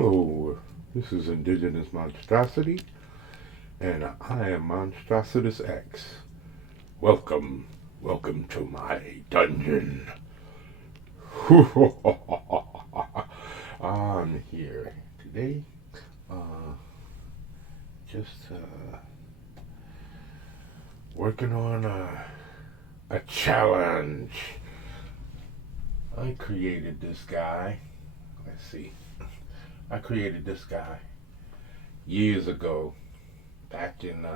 Hello, this is Indigenous Monstrosity, and I am Monstrositus X. Welcome, welcome to my dungeon. I'm here today, uh, just working on a challenge. I created this guy. Let's see. I created this guy years ago, back in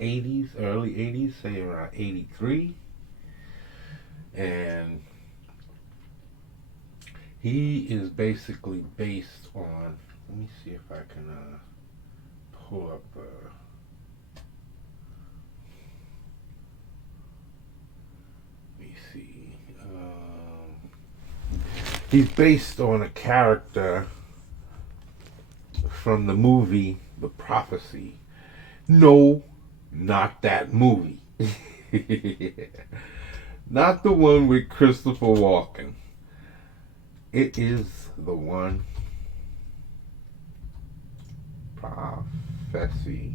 80s, early 80s, say around 83. And he is basically based on, let me see if I can pull up, let me see. He's based on a character from the movie The Prophecy. No, not that movie. Not the one with Christopher Walken. It is the one Prophecy. Prophecy.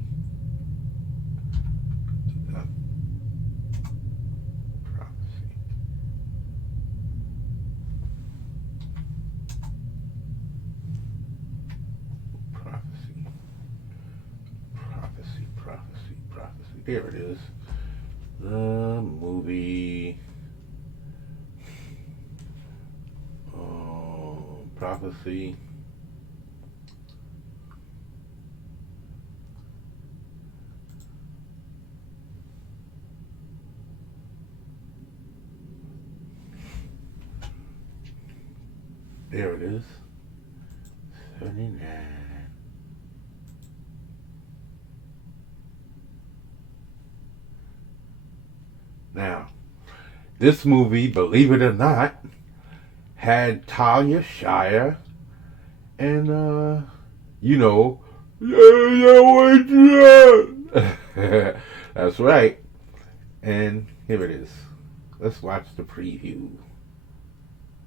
Prophecy. Prophecy. Prophecy. Prophecy. There it is. The movie. Prophecy. There it is. 79. Now, this movie, believe it or not, had Talia Shire and, yeah, that's right. And here it is. Let's watch the preview.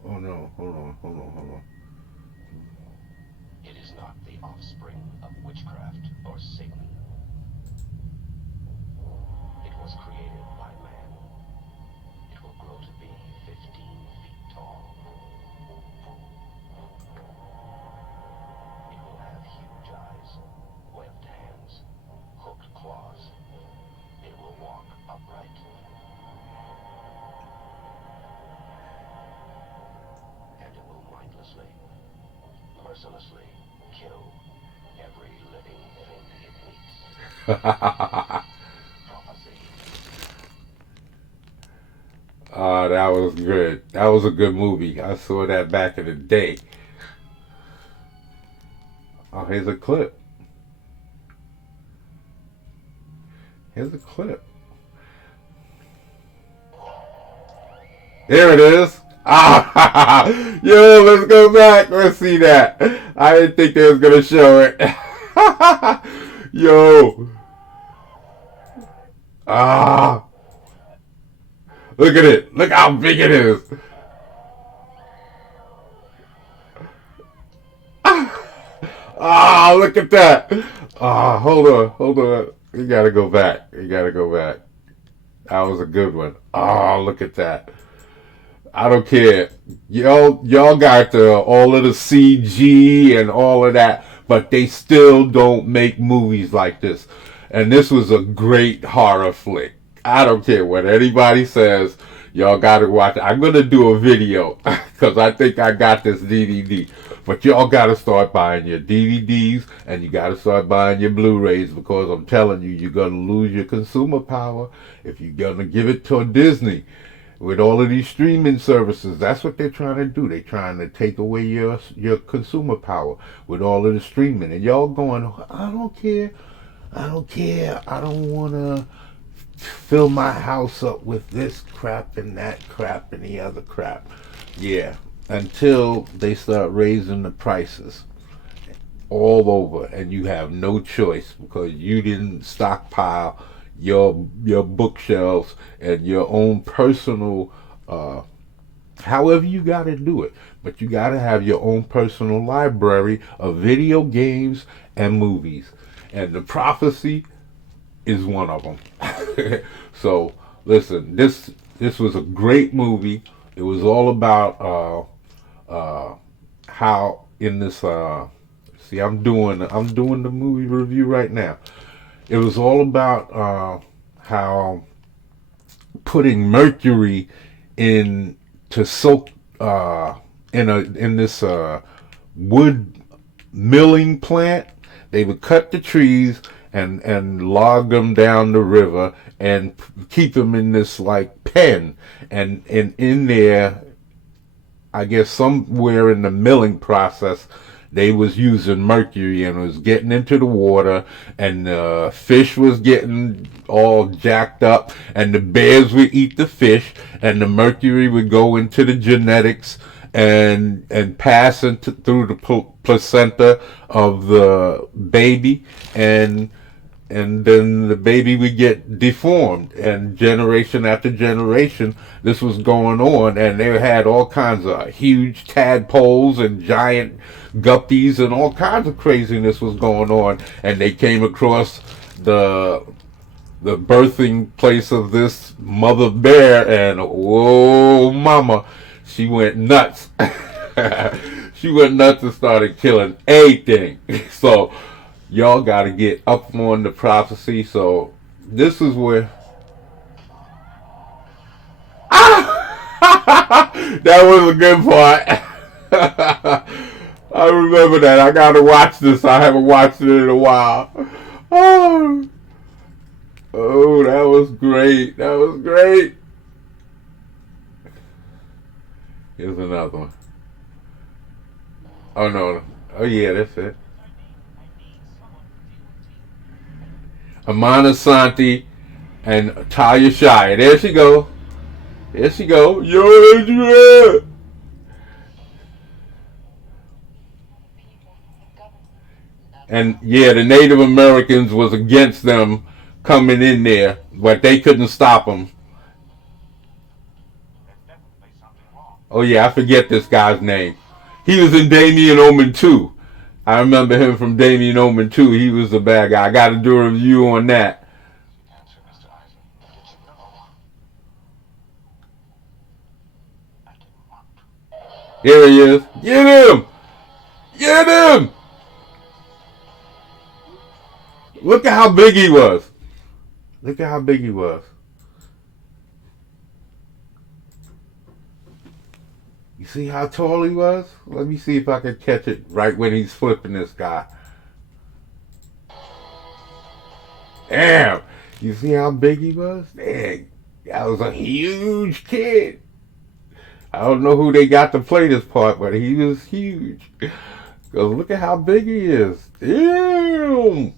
Oh no, hold on. It is not the offspring of witchcraft or Satan. It was created by man. It will grow to be 15 feet tall. It will have huge eyes, webbed hands, hooked claws. It will walk upright. And it will mindlessly, mercilessly kill every living thing it meets. Prophecy. That was good. That was a good movie. I saw that back in the day. Oh, here's a clip. Here's a clip. There it is. Ah, yo, let's go back. Let's see that. I didn't think they was gonna show it. Yo. Ah. Look at it. Look how big it is. Ah, look at that. Ah, hold on. You gotta go back. That was a good one. Ah, look at that. I don't care. Y'all got all of the CG and all of that, but they still don't make movies like this. And this was a great horror flick. I don't care what anybody says. Y'all got to watch it. I'm going to do a video because I think I got this DVD. But y'all got to start buying your DVDs and you got to start buying your Blu-rays because I'm telling you, you're going to lose your consumer power if you're going to give it to Disney. With all of these streaming services, that's what they're trying to do. They're trying to take away your consumer power with all of the streaming. And y'all going, I don't care. I don't want to fill my house up with this crap and that crap and the other crap. Yeah, until they start raising the prices all over and you have no choice because you didn't stockpile your bookshelves and your own personal However you got to do it. But you got to have your own personal library of video games and movies. And The Prophecy is one of them. So listen, this was a great movie. It was all about how in this see I'm doing the movie review right now. It was all about how putting mercury in to soak in this wood milling plant. They would cut the trees and log them down the river and keep them in this like pen, and in there, I guess somewhere in the milling process, they was using mercury and it was getting into the water, and the fish was getting all jacked up, and the bears would eat the fish, and the mercury would go into the genetics and pass through the placenta of the baby, and then the baby would get deformed, and generation after generation this was going on, and they had all kinds of huge tadpoles and giant guppies and all kinds of craziness was going on, and they came across the birthing place of this mother bear, and whoa mama, she went nuts. She went nuts and started killing everything. So y'all got to get up on The Prophecy. So this is where that was a good part. I remember that. I got to watch this. I haven't watched it in a while. Oh, that was great. That was great. Here's another one. Oh no. Oh yeah, that's it. Amana Santi and Talia Shire. There she go. There she go. Yo, Adrian. And yeah, the Native Americans was against them coming in there, but they couldn't stop them. Oh yeah, I forget this guy's name. He was in Damien Omen 2. I remember him from Damien Omen 2. He was the bad guy. I got to do a review on that. Here he is. Get him! Get him! Look at how big he was. Look at how big he was. You see how tall he was? Let me see if I can catch it right when he's flipping this guy. Damn! You see how big he was? Dang, that was a huge kid. I don't know who they got to play this part, but he was huge. Because look at how big he is. Damn!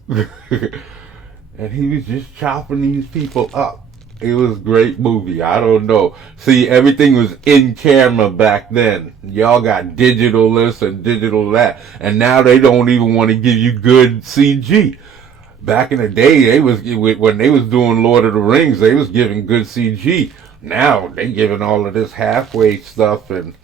And he was just chopping these people up. It was a great movie. I don't know. See, everything was in camera back then. Y'all got digital this and digital that. And now they don't even want to give you good CG. Back in the day, they was when they was doing Lord of the Rings, they was giving good CG. Now they giving all of this halfway stuff, and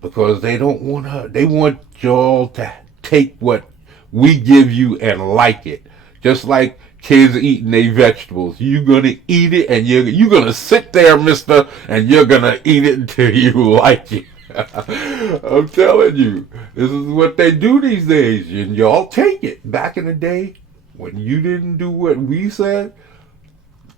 because they don't want to, they want y'all to take what we give you and like it. Just like kids eating their vegetables. You're going to eat it, and you're going to sit there, mister, and you're going to eat it until you like it. I'm telling you, this is what they do these days, and y'all take it. Back in the day, when you didn't do what we said,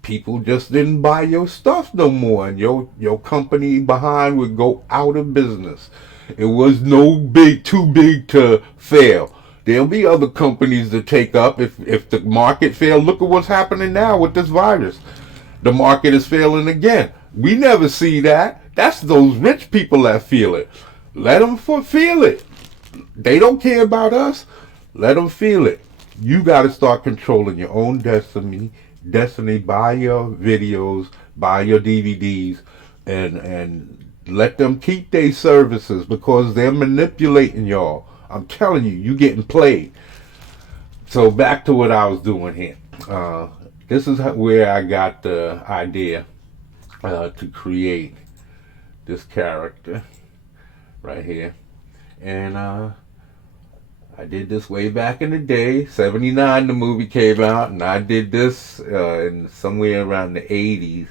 people just didn't buy your stuff no more, and your company behind would go out of business. It was too big to fail. There'll be other companies to take up if the market fails. Look at what's happening now with this virus. The market is failing again. We never see that. That's those rich people that feel it. Let them feel it. They don't care about us. Let them feel it. You got to start controlling your own destiny. Buy your videos, buy your DVDs, and let them keep their services, because they're manipulating y'all. I'm telling you, you getting played. So back to what I was doing here. This is where I got the idea to create this character right here. And I did this way back in the day. 79 the movie came out, and I did this in somewhere around the 80s,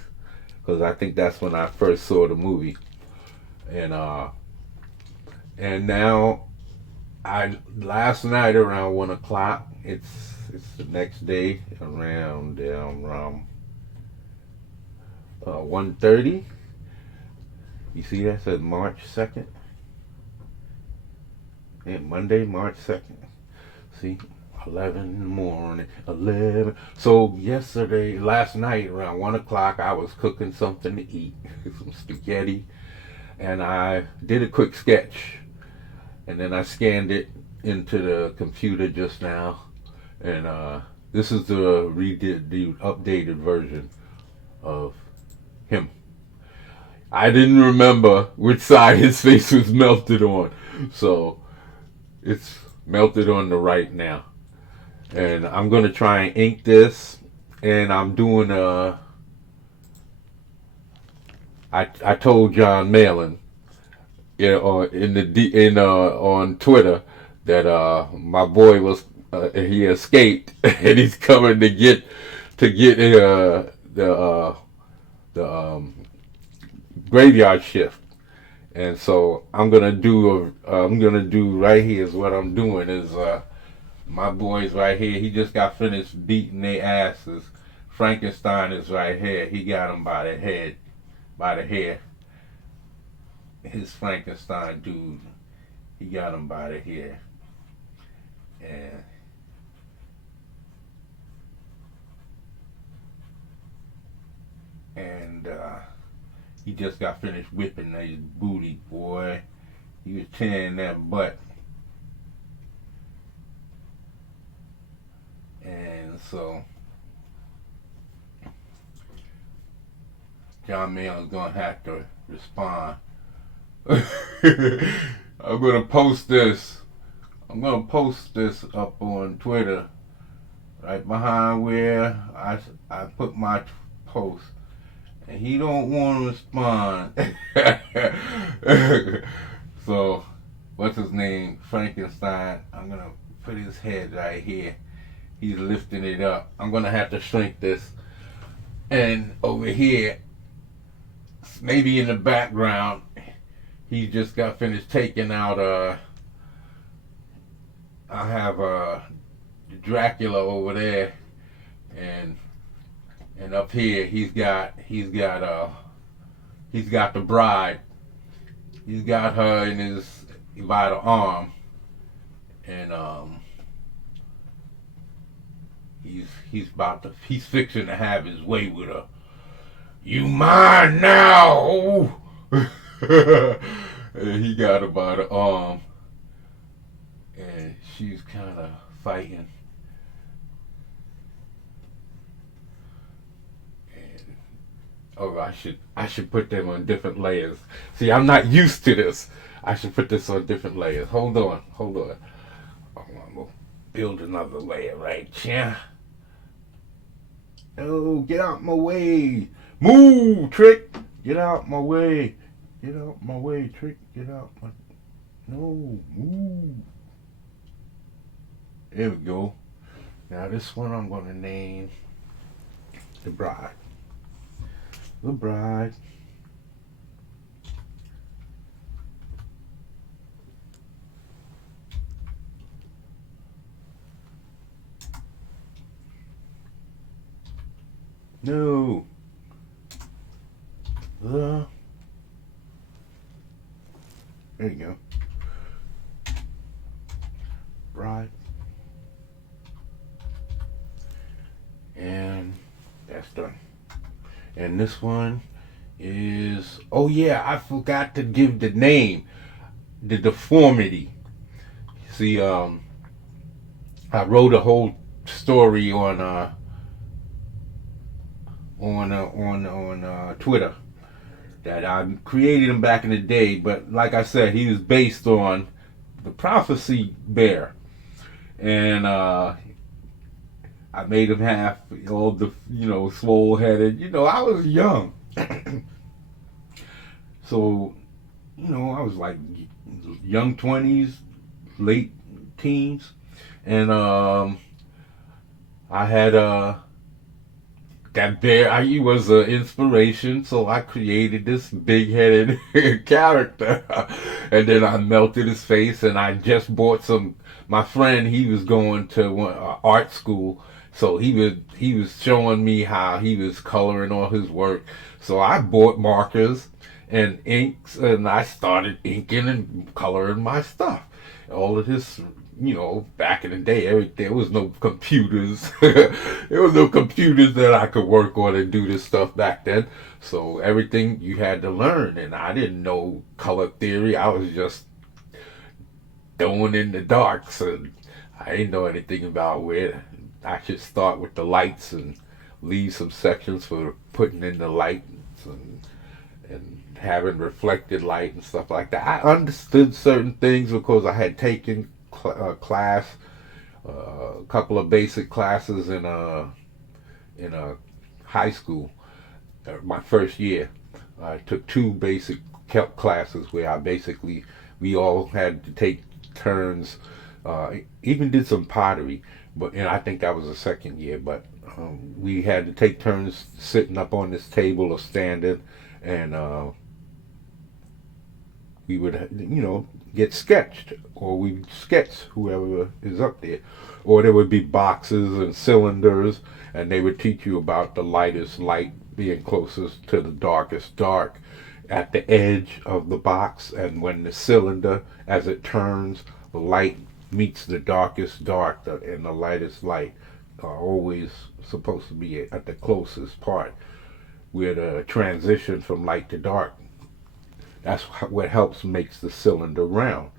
because I think that's when I first saw the movie. And now I last night around 1 o'clock. It's the next day around 1:30. You see that says March 2nd. And Monday, March 2nd. See, 11 in the morning, 11. So last night around 1 o'clock, I was cooking something to eat, some spaghetti, and I did a quick sketch, and then I scanned it into the computer just now, and this is the updated version of him. I didn't remember which side his face was melted on, so it's melted on the right now. And I'm gonna try and ink this, and I'm doing I told John Malin, on Twitter, that my boy was he escaped and he's coming to get the graveyard shift. And so I'm gonna do right here is what I'm doing is my boy's right here. He just got finished beating their asses. Frankenstein is right here. He got him by the head, by the hair. His Frankenstein dude, he got him by the hair. And he just got finished whipping his booty, boy. He was tearing that butt. And so John Malin's gonna have to respond. I'm gonna post this. I'm gonna post this up on Twitter, right behind where I put my post. And he don't want to respond. So, what's his name? Frankenstein. I'm gonna put his head right here. He's lifting it up. I'm gonna have to shrink this. And over here, maybe in the background, he just got finished taking out I have Dracula over there, and up here he's got the bride. He's got her in his by the arm, and he's fixing to have his way with her. You mine now. And he got her by the arm, and she's kind of fighting. And oh, I should put them on different layers. See, I'm not used to this. I should put this on different layers. Hold on. I'm gonna build another layer right here. Oh, get out my way. Move, Trick. Get out my way. Get out my way, Trick. Get out my... No, move. There we go. Now this one I'm going to name The Bride. The Bride. No. The... There you go. Bride. And that's done. And this one is, oh yeah, I forgot to give the name, the deformity. See, I wrote a whole story on Twitter that I created him back in the day, but like I said, he was based on the prophecy bear, and I made him have all the swole headed. I was young, So, I was like young 20s, late teens, and I had that bear. He was an inspiration, so I created this big-headed character, and then I melted his face, and I just bought some. My friend, he was going to art school, so he was showing me how he was coloring all his work. So I bought markers and inks, and I started inking and coloring my stuff. All of his, back in the day, there was no computers. There was no computers that I could work on and do this stuff back then. So everything you had to learn, and I didn't know color theory. I was just throwing in the darks, and I didn't know anything about where I should start with the lights and leave some sections for putting in the lights and having reflected light and stuff like that. I understood certain things because I had taken class, a couple of basic classes in a high school. My first year, I took two basic classes where we all had to take turns. Even did some pottery, and I think that was the second year. But we had to take turns sitting up on this table or standing, and we would get sketched, or we sketch whoever is up there, or there would be boxes and cylinders, and they would teach you about the lightest light being closest to the darkest dark at the edge of the box, and when the cylinder, as it turns, the light meets the darkest dark, and the lightest light are always supposed to be at the closest part where the transition from light to dark. That's what helps makes the cylinder round,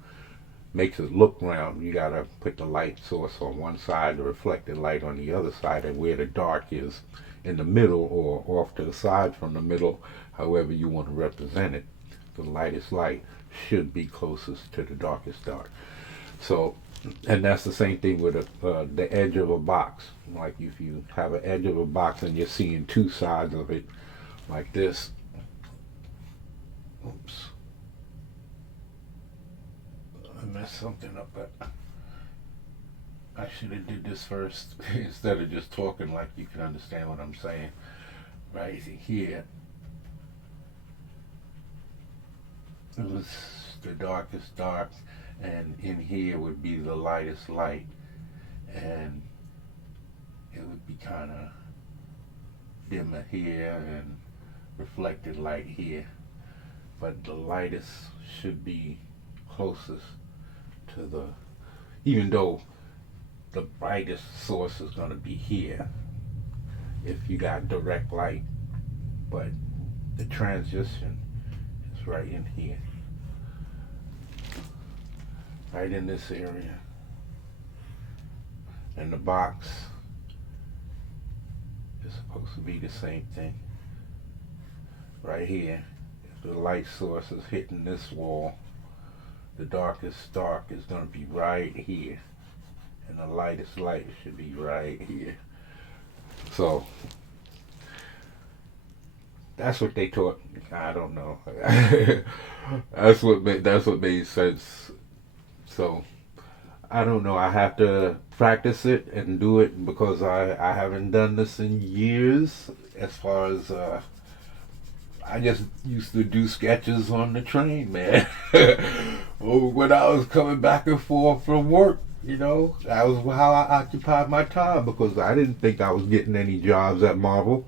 makes it look round. You gotta put the light source on one side, the reflected light on the other side, and where the dark is in the middle or off to the side from the middle, however you want to represent it. The lightest light should be closest to the darkest dark. So, and that's the same thing with the edge of a box. Like if you have an edge of a box and you're seeing two sides of it, like this. Oops. I messed something up, but I should have did this first instead of just talking like you can understand what I'm saying. Right here, it was the darkest dark, and in here would be the lightest light, and it would be kind of dimmer here and reflected light here, but the lightest should be closest to the, even though the brightest source is going to be here if you got direct light, but the transition is right in here, right in this area. And the box is supposed to be the same thing right here. If the light source is hitting this wall, the darkest dark is going to be right here, and the lightest light should be right here. So that's what they taught. I don't know. That's what made sense. So I don't know. I have to practice it and do it because I haven't done this in years. As far as I just used to do sketches on the train, man. Or when I was coming back and forth from work, that was how I occupied my time because I didn't think I was getting any jobs at Marvel.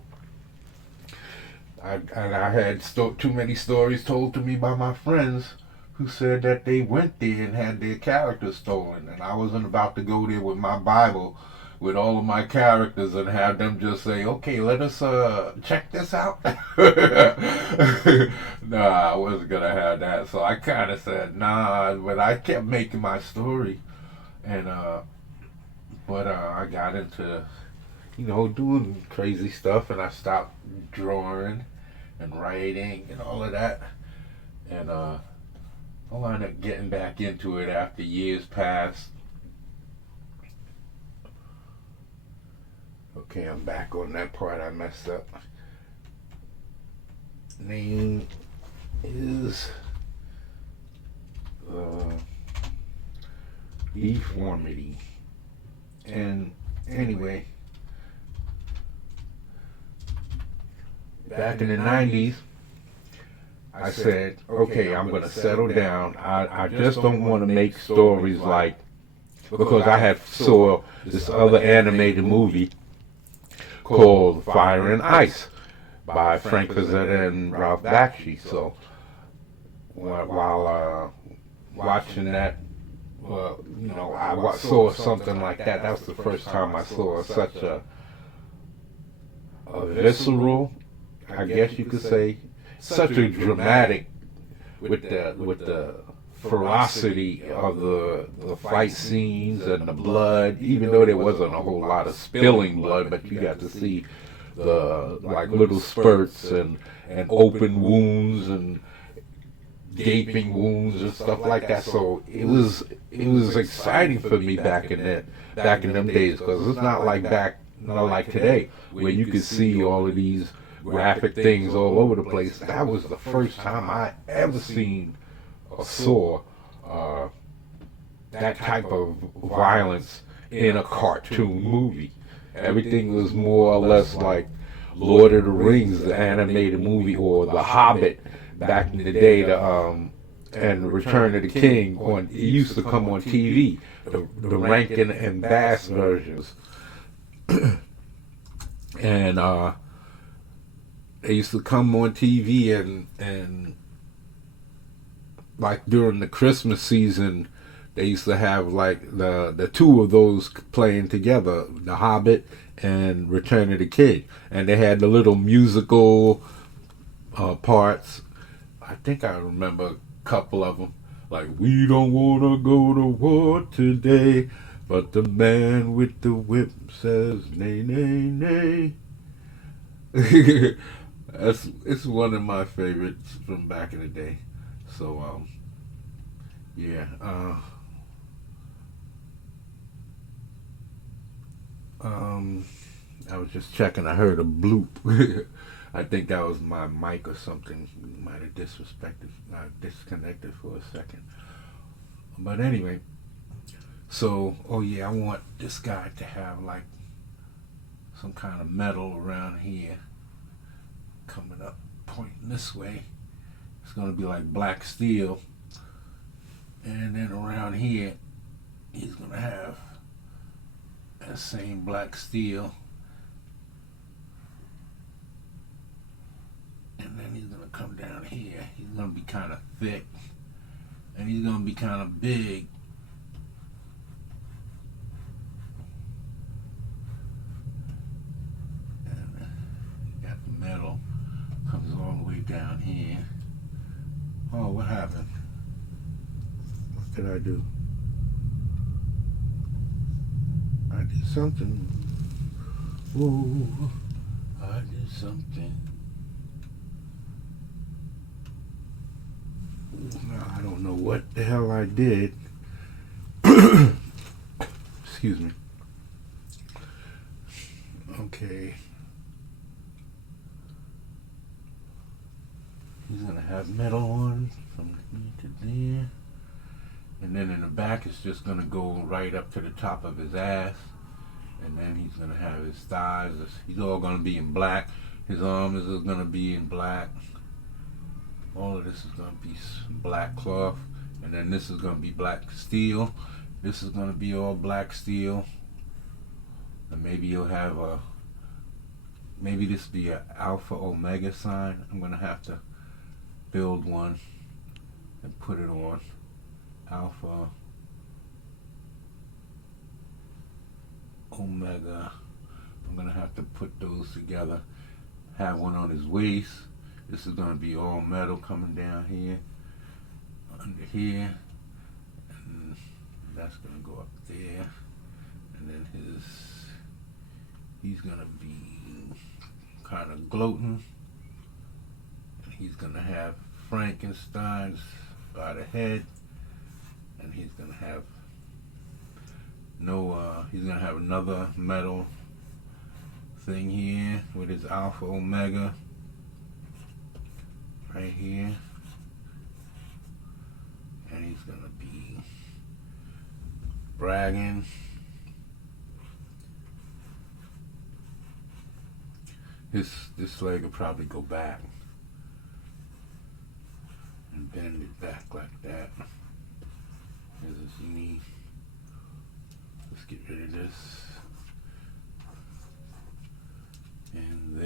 I had too many stories told to me by my friends who said that they went there and had their characters stolen, and I wasn't about to go there with my Bible with all of my characters and have them just say, "Okay, let us check this out." Nah, I wasn't gonna have that, so I kind of said nah, but I kept making my story, and but I got into doing crazy stuff, and I stopped drawing and writing and all of that, and I wound up getting back into it after years passed. Okay, I'm back on that part I messed up. Name is deformity. And anyway, back in the 90s, I said, okay, I'm going to settle down. I just don't want to make stories like, because I had saw this other animated movie called Fire and Ice by Frank Frazetta and Ralph Bakshi. So while watching that, I saw something like that. That was the first time I saw such a visceral, I guess you could say, such a dramatic with the ferocity of the fight scenes and the blood. Even though there wasn't a whole lot of spilling blood, but you got to see the like little spurts and open wounds and gaping wounds and stuff like that. So it was exciting for me back in them days, because it's not like like today where you could see all of these graphic things all over the place. That was the first time I ever seen or saw that type of violence in a cartoon movie. Everything was more or less like Lord of the Rings, the animated movie, or The Hobbit back in the day, and Return of the King. It used to come on TV, the Rankin and Bass versions, and they used to come on TV, and like during the Christmas season, they used to have like the two of those playing together, The Hobbit and Return of the King, and they had the little musical parts. I think I remember a couple of them, like "We don't wanna go to war today, but the man with the whip says nay, nay, nay." It's one of my favorites from back in the day. So yeah. I was just checking. I heard a bloop. I think that was my mic or something. Might have disconnected for a second. But anyway, so oh yeah, I want this guy to have like some kind of metal around here, coming up, pointing this way. It's gonna be like black steel, and then around here, he's gonna have that same black steel, and then he's gonna come down here. He's gonna be kind of thick, and he's gonna be kind of big. And got the metal comes all the way down here. Oh, what happened? What did I do? I did something. Whoa, I did something. I don't know what the hell I did. Excuse me. Okay. He's gonna have metal on from here to there. And then in the back, it's just gonna go right up to the top of his ass. And then he's gonna have his thighs. He's all gonna be in black. His arms is gonna be in black. All of this is gonna be black cloth. And then this is gonna be black steel. This is gonna be all black steel. And maybe you'll have maybe this be an Alpha Omega sign. I'm gonna have to build one and put it on. Alpha Omega. I'm gonna have to put those together. Have one on his waist. This is gonna be all metal coming down here, under here, and that's gonna go up there. And then he's gonna be kind of gloating, and he's gonna have Frankenstein's by the head. And he's gonna have he's gonna have another metal thing here with his Alpha Omega right here. bragging. This leg will probably go back and bend it back like that. Here's his knee. Let's get rid of this. And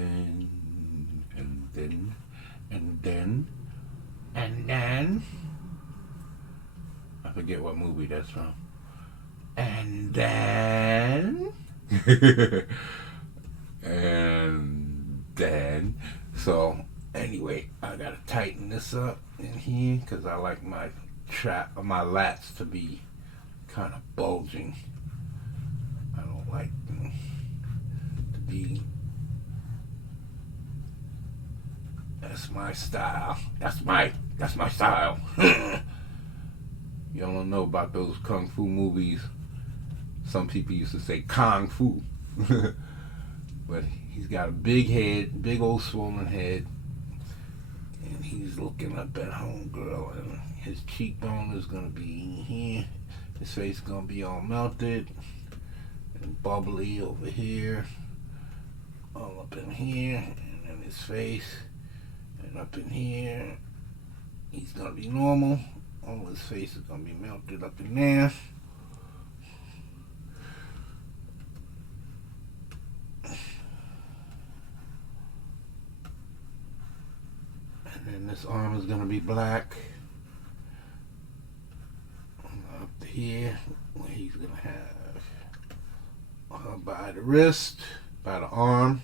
then I forget what movie that's from. And then and then so anyway, I gotta tighten this up in here because I like my lats to be kind of bulging. I don't like them to be. That's my style. That's my style. Y'all don't know about those kung fu movies. Some people used to say kung fu. But he's got a big head, big old swollen head, and he's looking up at homegirl, and his cheekbone is gonna be here. His face is gonna be all melted and bubbly over here, all up in here, and then his face, and up in here, he's gonna be normal. All his face is gonna be melted up in there. And then this arm is gonna be black. Up to here, where he's gonna have by the wrist, by the arm,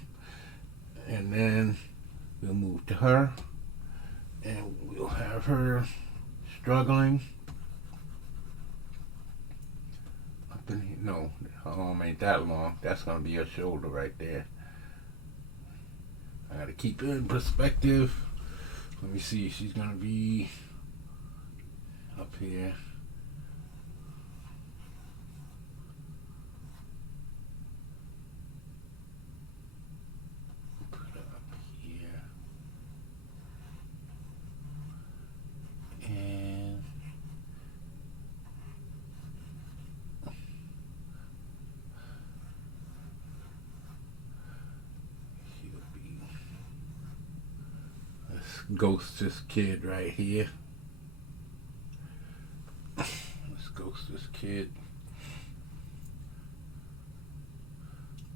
and then we'll move to her, and we'll have her struggling. Up in here. No, her arm ain't that long. That's gonna be her shoulder right there. I gotta keep it in perspective. Let me see, she's gonna be up here. Put her up here. And she'll be, let's ghost this kid right here. Let's ghost this kid.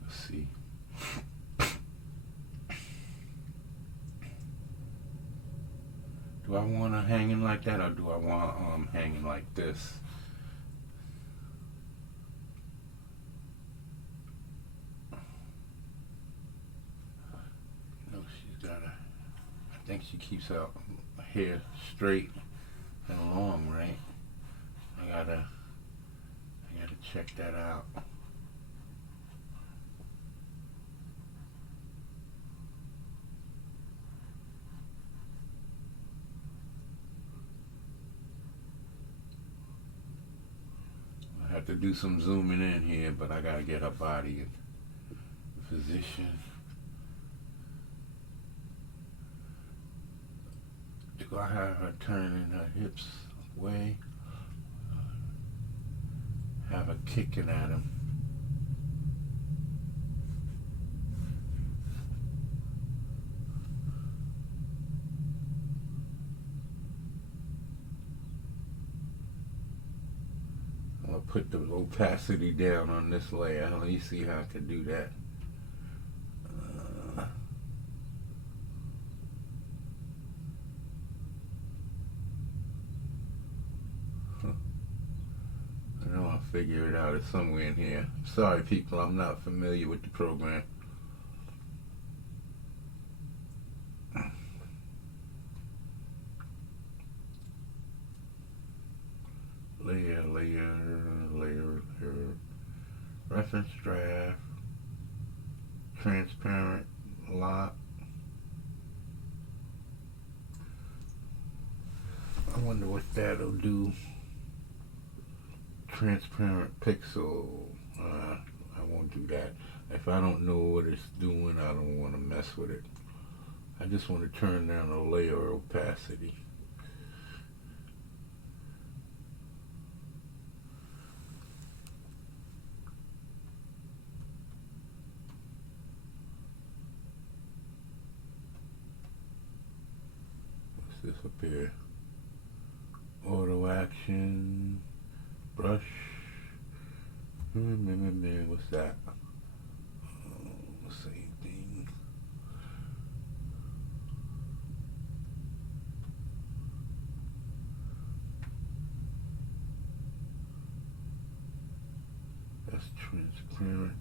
Let's see. Do I want her hanging like that, or do I want hanging like this? You know, she's got a. I think she keeps her hair straight and long, right? I gotta check that out. I have to do some zooming in here, but I gotta get her body in position. Do I have her turning her hips away? Have her kicking at him. I'll put the opacity down on this layer. Let me see how I can do that. I know I'll figure it out. It's somewhere in here. Sorry, people, I'm not familiar with the program. Layer. Reference draft. Transparent lock. I wonder what that'll do. Transparent pixel. I won't do that. If I don't know what it's doing, I don't want to mess with it. I just want to turn down the layer opacity. this up here? Auto action, brush. What's that? Same thing. That's transparent.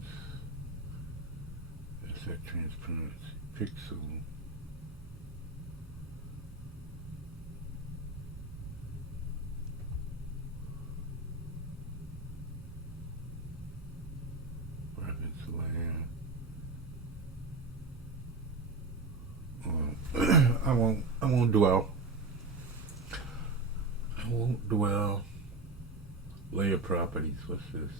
That's that transparent pixel. Reference layer. I won't dwell. I won't dwell. Layer properties. What's this?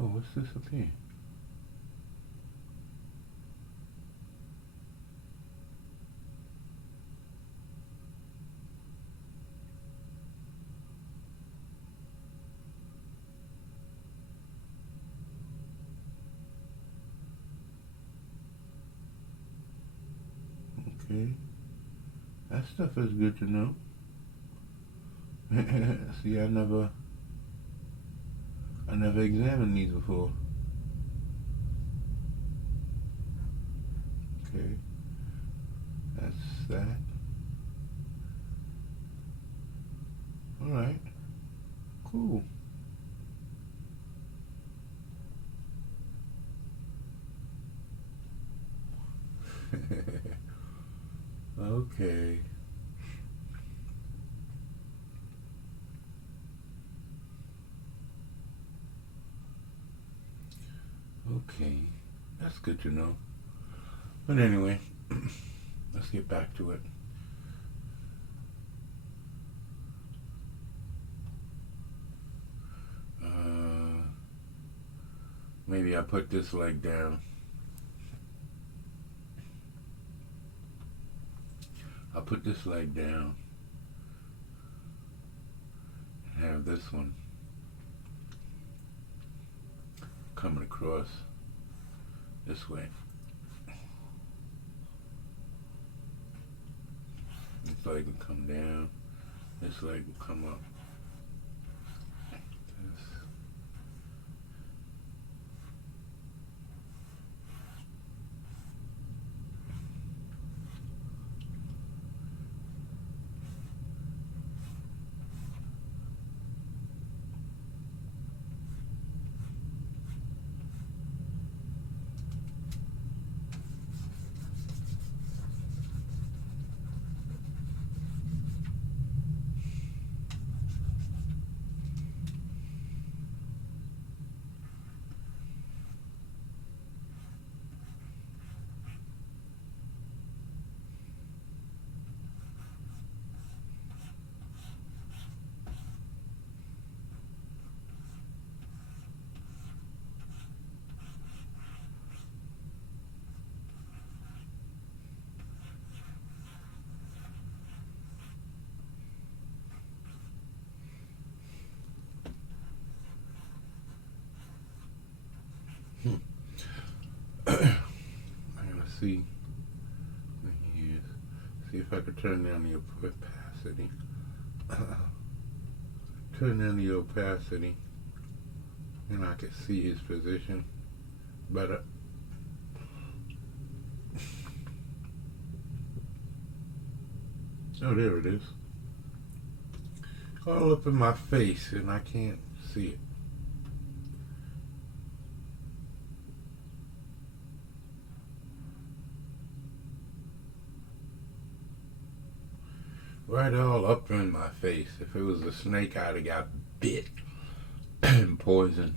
Oh, what's this up here? Okay. That stuff is good to know. See, I never examined these before. Okay. That's that. Alright. Cool. Okay. Okay. That's good to know. But anyway, let's get back to it. Maybe I put this leg down. I'll put this leg down and have this one coming across this way. This leg will come down, this leg will come up. This. I'm gonna see here. See if I can turn down the opacity. Turn down the opacity, and I can see his position better. Oh, there it is. All up in my face, and I can't see it. Right all up in my face. If it was a snake, I'd have got bit and poisoned.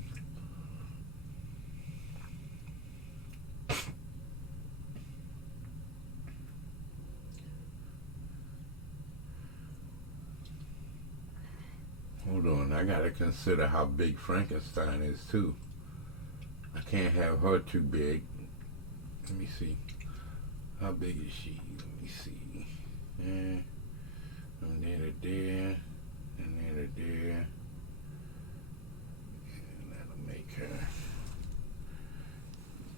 Hold on, I gotta consider how big Frankenstein is too. I can't have her too big. Let me see. How big is she? Let me see. From there to there, and there to there. And that'll make her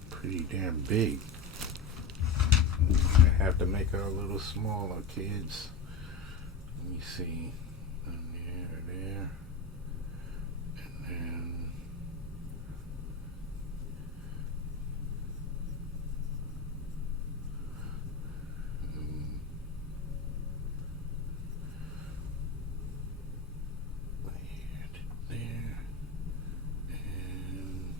pretty damn big. I have to make her a little smaller, kids. Let me see. From there to there. And then there, and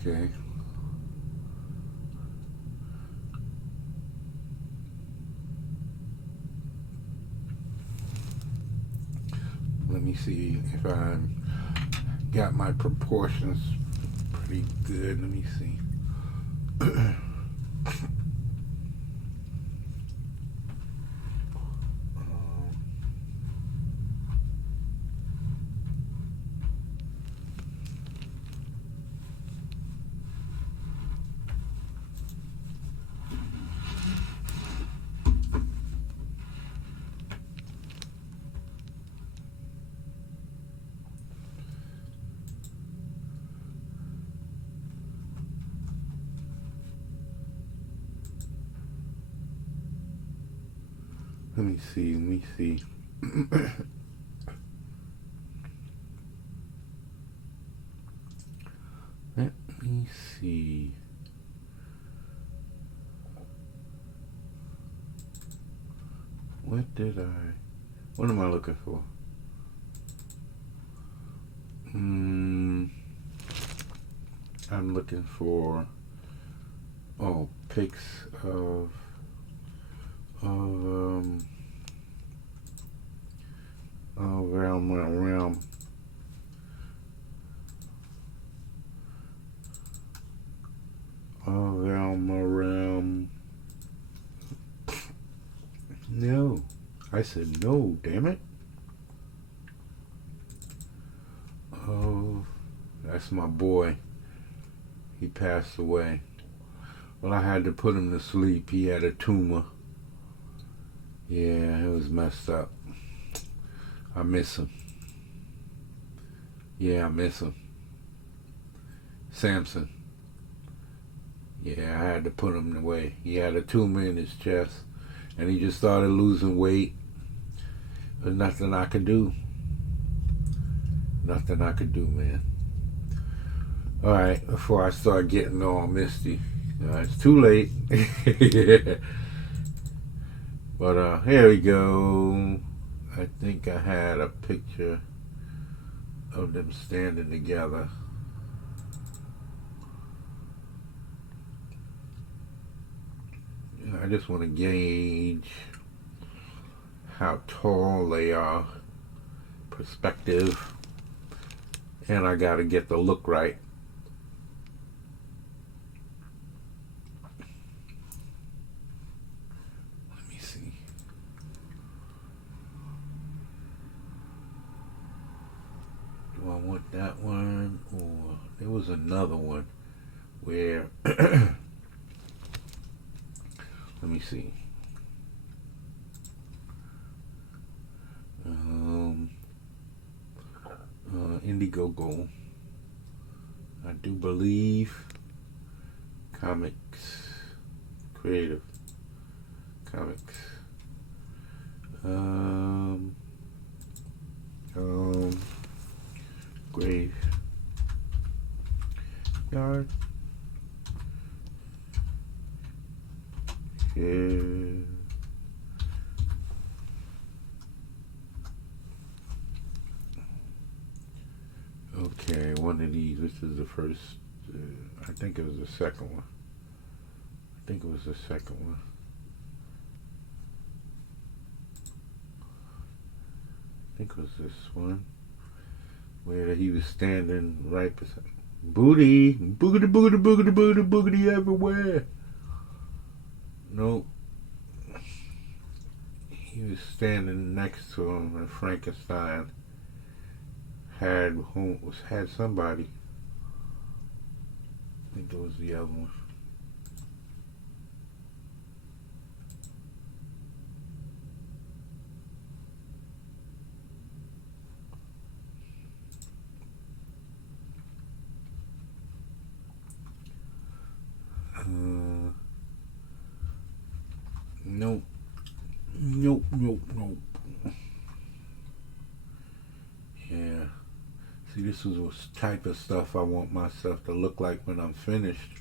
okay. Let me see if I got my proportions pretty good. Let me see. Let me see. Let me see. Let me see. What am I looking for? I'm looking for, pics of realm. No, I said no, damn it. Oh, that's my boy. He passed away. Well, I had to put him to sleep. He had a tumor. Yeah, it was messed up. I miss him. Yeah, I miss him. Samson. Yeah, I had to put him away. He had a tumor in his chest, and he just started losing weight. There's nothing I could do. Nothing I could do, man. All right, before I start getting all misty. It's too late. Yeah. But here we go. I think I had a picture of them standing together. I just want to gauge how tall they are, perspective, and I got to get the look right. Let me see. Do I want that one, or there was another one where let me see. Indiegogo. I do believe comics, creative comics. Grave yard. Yeah. Okay, one of these. This is the first. I think it was the second one. I think it was the second one. I think it was this one where he was standing right beside booty, boogity, boogity, boogity, boogity, boogity everywhere. Nope. He was standing next to him, and Frankenstein had somebody. I think it was the other one. Nope. Nope, nope, nope. Yeah. See, this is the type of stuff I want myself to look like when I'm finished.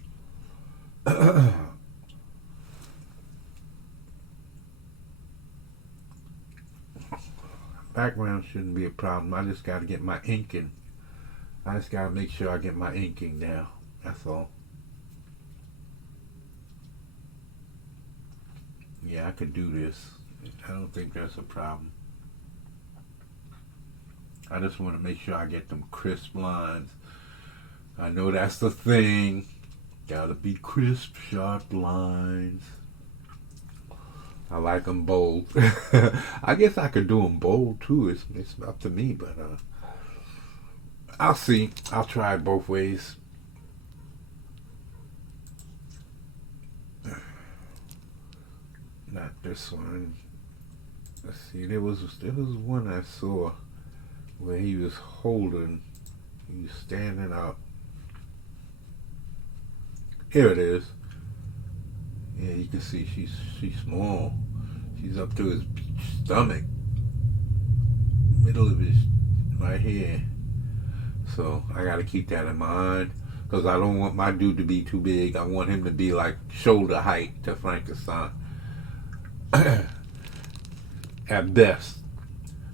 Background shouldn't be a problem. I just got to get my inking. I just got to make sure I get my inking down. That's all. Yeah, I could do this. I don't think that's a problem. I just want to make sure I get them crisp lines. I know that's the thing. Gotta be crisp, sharp lines. I like them bold. I guess I could do them bold too. It's up to me, but I'll see. I'll try it both ways. Not this one. Let's see. There was one I saw where he was standing up. Here it is. Yeah, you can see she's small. She's up to his stomach, middle of his right here. So I got to keep that in mind because I don't want my dude to be too big. I want him to be like shoulder height to Frankenstein. At best,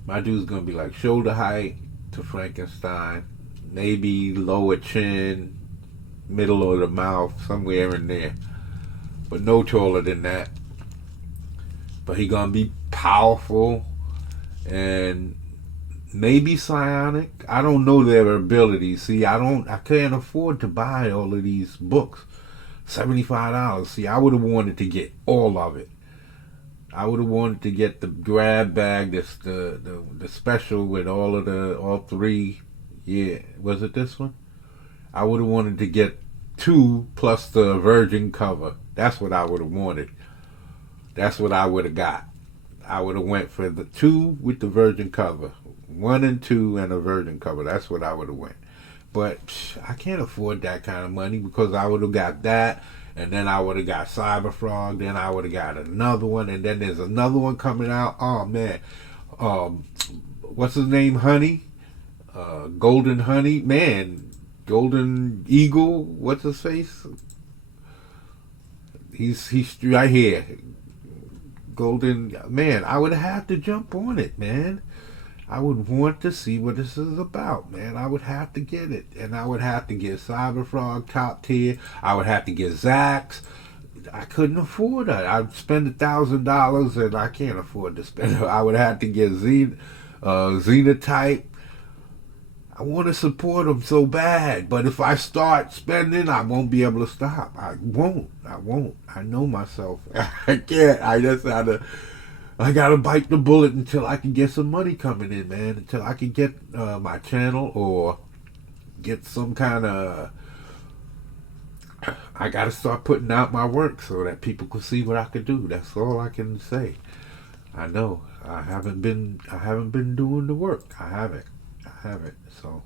my dude's gonna be like shoulder height to Frankenstein, maybe lower chin, middle of the mouth, somewhere in there, but no taller than that. But he gonna be powerful and maybe psionic. I don't know their abilities. See, I can't afford to buy all of these books. $75. See, I would have wanted to get all of it. I would have wanted to get the grab bag, the special with all three. Yeah, was it this one? I would have wanted to get 2 plus the virgin cover. That's what I would have wanted. That's what I would have got. I would have went for the 2 with the virgin cover, 1 and 2 and a virgin cover. That's what I would have went. But I can't afford that kind of money because I would have got that. And then I would have got Cyberfrog. Then I would have got another one. And then there's another one coming out. Oh, man. What's his name? Honey? Golden Honey? Man. Golden Eagle? What's his face? He's right here. Golden. Man, I would have to jump on it, man. I would want to see what this is about, man. I would have to get it. And I would have to get Cyberfrog top tier. I would have to get Zax. I couldn't afford that. I'd spend $1,000 and I can't afford to spend it. I would have to get Xenotype. I want to support them so bad. But if I start spending, I won't be able to stop. I won't. I know myself. I can't. I gotta bite the bullet until I can get some money coming in, man. Until I can get my channel or get some kind of. I gotta start putting out my work so that people can see what I can do. That's all I can say. I know I haven't been doing the work. I haven't. So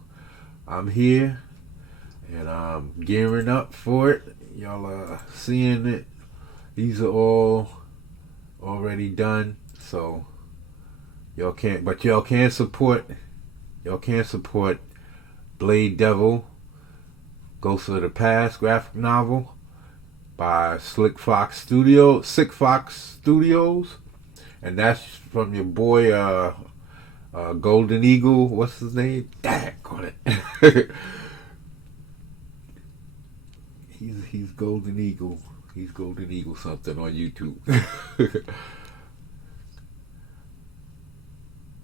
I'm here and I'm gearing up for it. Y'all are seeing it. These are all already done. So y'all can't support Blade Devil, Ghost of the Past graphic novel by Sick Fox Studios, and that's from your boy Golden Eagle. What's his name? Dang on it. He's Golden Eagle. He's Golden Eagle something on YouTube.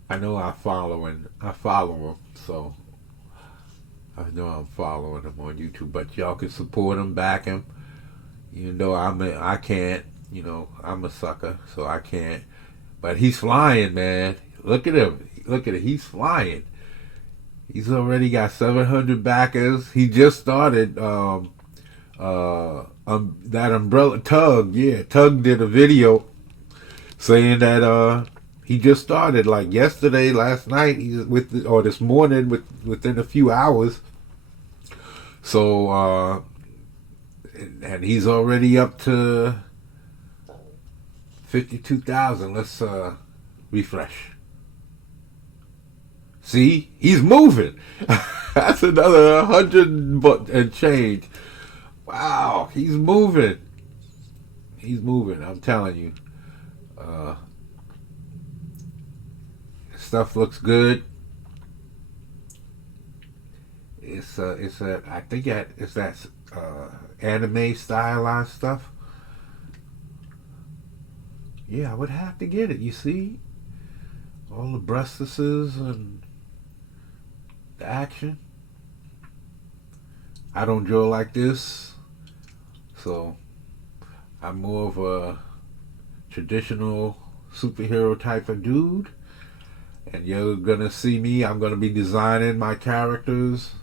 I know I follow him, so I know I'm following him on YouTube. But y'all can support him, back him. Even though I can't, I'm a sucker, so I can't. But he's flying, man. Look at him. Look at it. He's flying. He's already got 700 backers. He just started that umbrella Tug. Yeah, Tug did a video saying that he just started like yesterday, last night. He's or this morning within a few hours. So and he's already up to 52,000. Let's refresh. See, he's moving. That's another 100 and change. Wow, he's moving. He's moving. I'm telling you. Stuff looks good. It's I think it's that anime stylized stuff. Yeah, I would have to get it. You see, all the breastises and the action. I don't draw like this, so I'm more of a traditional superhero type of dude. And you're gonna see me. I'm gonna be designing my characters.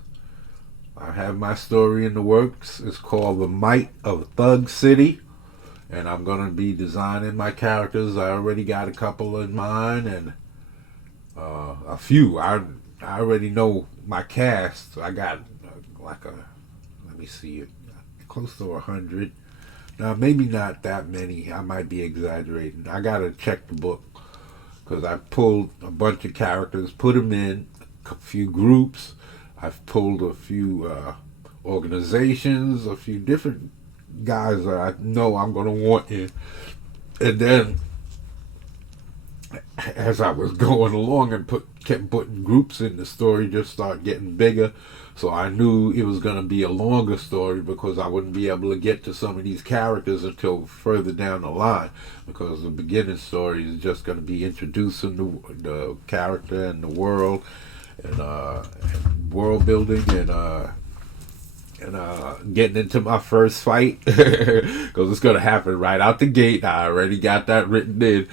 I have my story in the works. It's called The Might of Thug City. And I'm gonna be designing my characters. I already got a couple in mind, and a few. I already know my cast. I got let me see, close to 100. Now maybe not that many. I might be exaggerating. I gotta check the book because I pulled a bunch of characters, put them in a few groups. I've pulled a few organizations, a few different guys that I know I'm gonna want in, and then as I was going along and kept putting groups in, the story just started getting bigger. So I knew it was going to be a longer story because I wouldn't be able to get to some of these characters until further down the line, because the beginning story is just going to be introducing the character and the world, and world building, and getting into my first fight, because it's going to happen right out the gate. I already got that written in.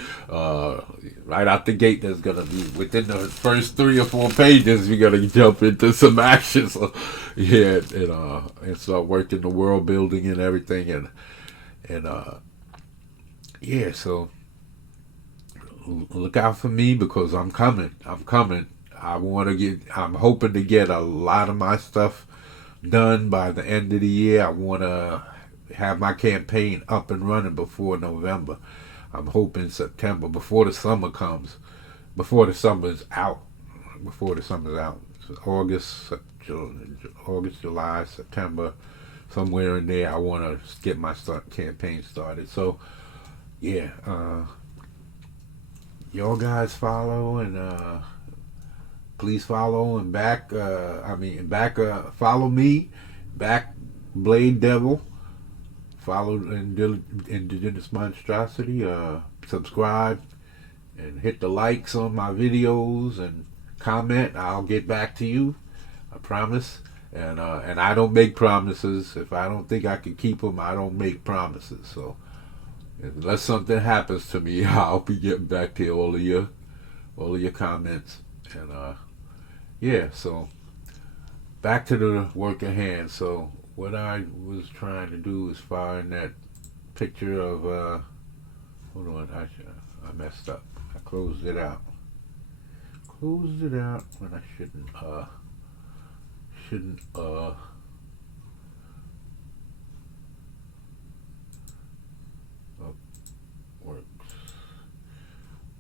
Right out the gate, there's going to be, within the first 3 or 4 pages, we're going to jump into some action. So, yeah, and start working the world building and everything. And yeah, so look out for me, because I'm coming. I'm hoping to get a lot of my stuff done by the end of the year. I want to have my campaign up and running before November. I'm hoping September, before the summer comes, before the summer's out. So August, July, September, somewhere in there, I want to get my campaign started. So, yeah, y'all guys follow, and please follow and follow me, back Blade Devil. Follow Indigenous Monstrosity. Subscribe and hit the likes on my videos and comment. I'll get back to you. I promise. And I don't make promises. If I don't think I can keep them, I don't make promises. So unless something happens to me, I'll be getting back to all of your comments. And yeah. So back to the work at hand. So what I was trying to do is find that picture of hold on, I messed up. I closed it out when I shouldn't works.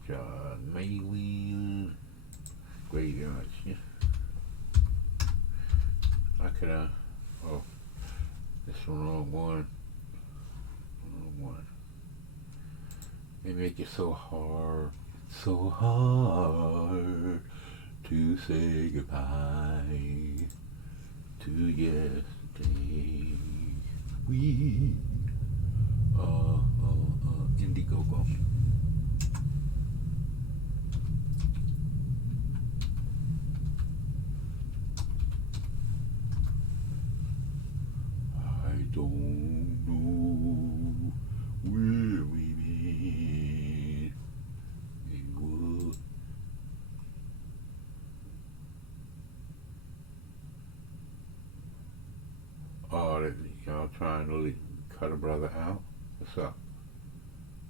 John Malin graveyards. Yeah. I could oh, this is the wrong one. They make it so hard to say goodbye to yesterday. We Indiegogo. I don't know where we meet. It would. Oh, y'all trying to cut a brother out? What's up?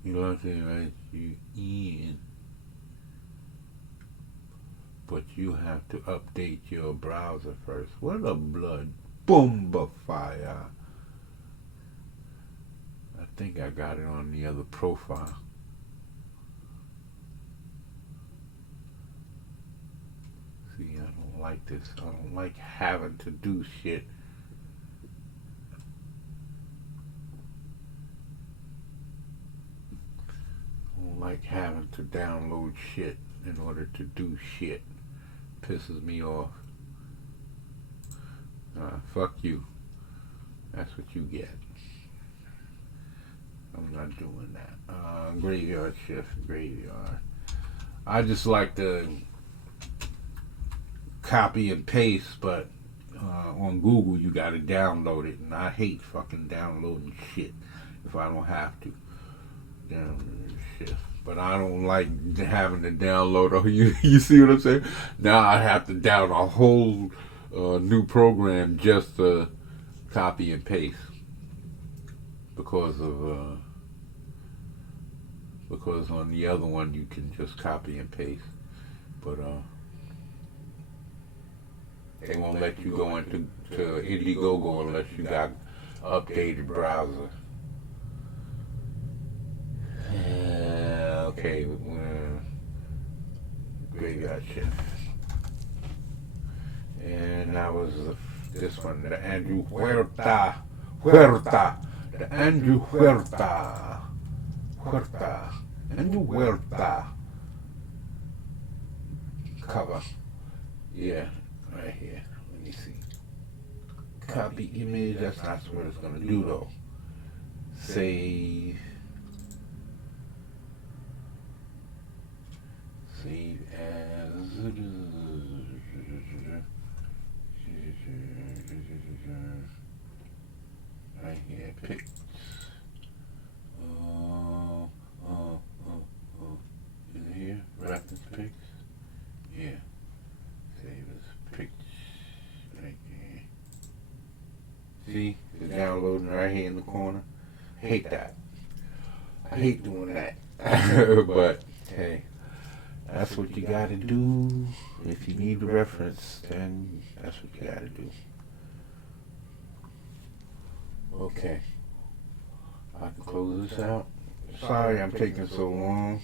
You know what I'm saying, right? You in. But you have to update your browser first. What a blood bomba fire. I think I got it on the other profile. See, I don't like this. I don't like having to do shit. I don't like having to download shit in order to do shit. Pisses me off. Fuck you. That's what you get. I'm not doing that. Graveyard shift, graveyard. I just like to copy and paste, but on Google you gotta download it, and I hate fucking downloading shit if I don't have to. Download shit. But I don't like having to download. Oh, you see what I'm saying? Now I have to download a whole new program just to copy and paste because on the other one you can just copy and paste, but they won't let you go into Indiegogo unless you got updated browser. Okay, graveyard shift. And that was this one, the Andrew Huerta. The Andrew Huerta. Andrew Huerta cover. Yeah, right here. Let me see. Copy image, that's not what it's gonna do though. Save as right here, pics. Is it here? Reference pics? Yeah. Save as pics. Right there. See? It's downloading right here in the corner. Hate that. I hate doing that. But hey, that's what you gotta do. If you need the reference, then that's what you gotta do. Okay. I can close this out. Sorry I'm taking so long.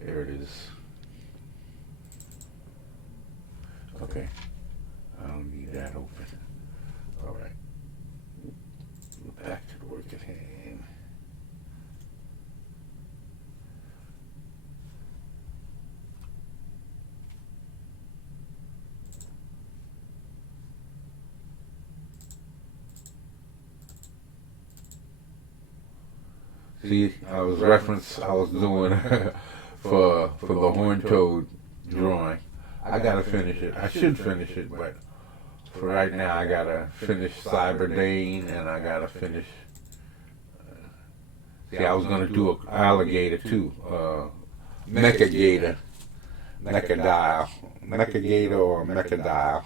There it is. Okay. I don't need that open. Alright. Back to the work at hand. See, I was doing for the horn toad drawing. I gotta finish it. I should finish it, but for right now I gotta finish Cyberdane and I gotta finish. See, I was gonna do an alligator too, Mechagator, Mechadial, Mechagator or Mechadial.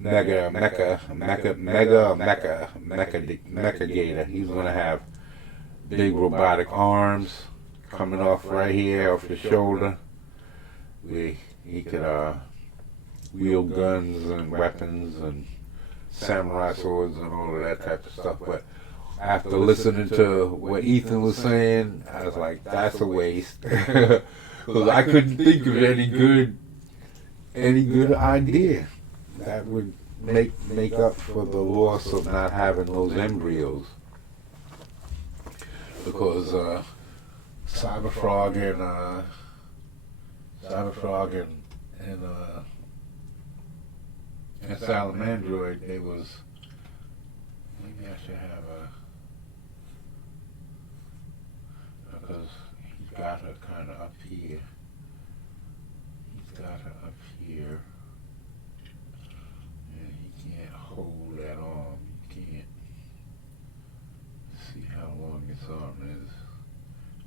Mechagator. He's gonna have big robotic arms coming off right here off his shoulder. He could wield guns and weapons and samurai swords and all of that type of stuff. But after listening to what Ethan was saying, I was like, that's a waste. Because I couldn't think of any good idea that would make up for the loss of not having those embryos. Because Cyberfrog and Salamandroid, they was, maybe I should have because he's got her kind of up here. He's got her up here, and he can't hold that arm. You can't see how long this arm is.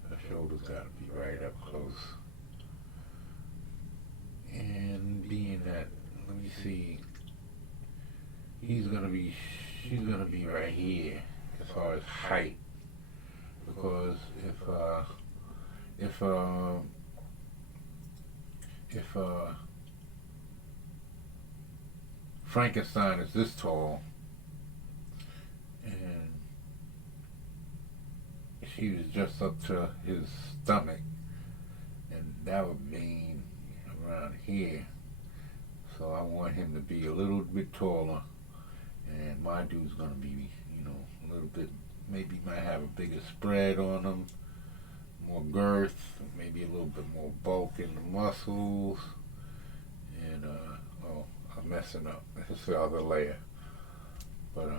Her shoulder's got to be right up close. And being that, let me see, she's gonna be right here as far as height, because if Frankenstein is this tall and she was just up to his stomach, and that would mean around here. So I want him to be a little bit taller, and my dude's gonna be, a little bit, maybe might have a bigger spread on him, more girth, maybe a little bit more bulk in the muscles, and oh, I'm messing up. This is the other layer, but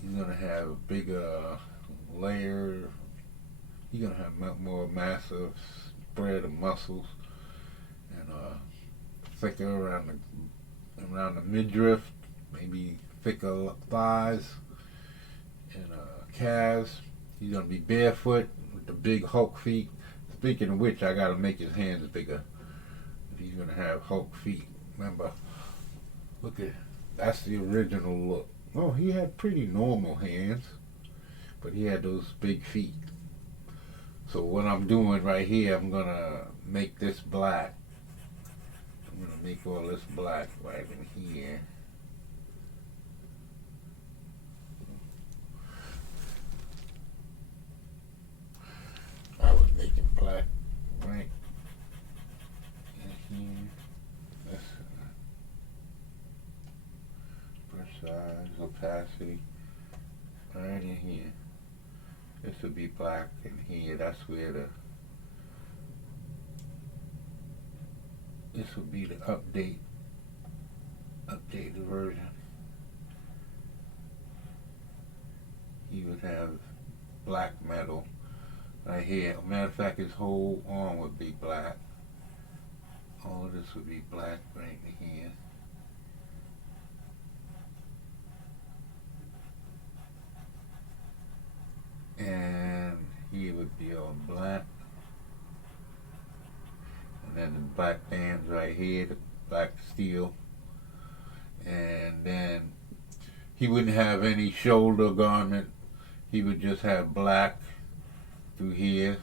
he's gonna have a bigger layer. He's gonna have more massive spread of muscles, and thicker around the midriff, maybe thicker thighs and calves. He's gonna be barefoot with the big Hulk feet. Speaking of which, I gotta make his hands bigger. He's gonna have Hulk feet. Remember, look at, that's the original look. Oh, he had pretty normal hands, but he had those big feet. So what I'm doing right here, I'm gonna make this black. I'm gonna make all this black right in here. I was making black right in here. That's brush size, opacity, right in here. This would be black in here. That's where this would be the updated version. He would have black metal right here. Matter of fact, his whole arm would be black. All of this would be black right here. And he would be all black. And then the black bands right here, the black steel. And then he wouldn't have any shoulder garment. He would just have black through here.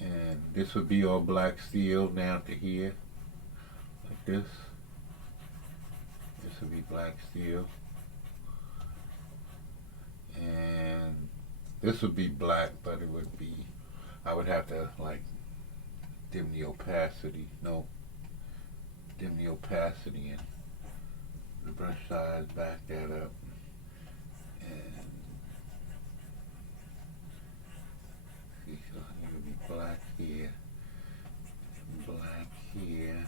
And this would be all black steel down to here, like this. This would be black steel. And this would be black, but it would be, I would have to like dim the opacity. No, dim the opacity and the brush size, back that up. And see, so it would be black here, black here,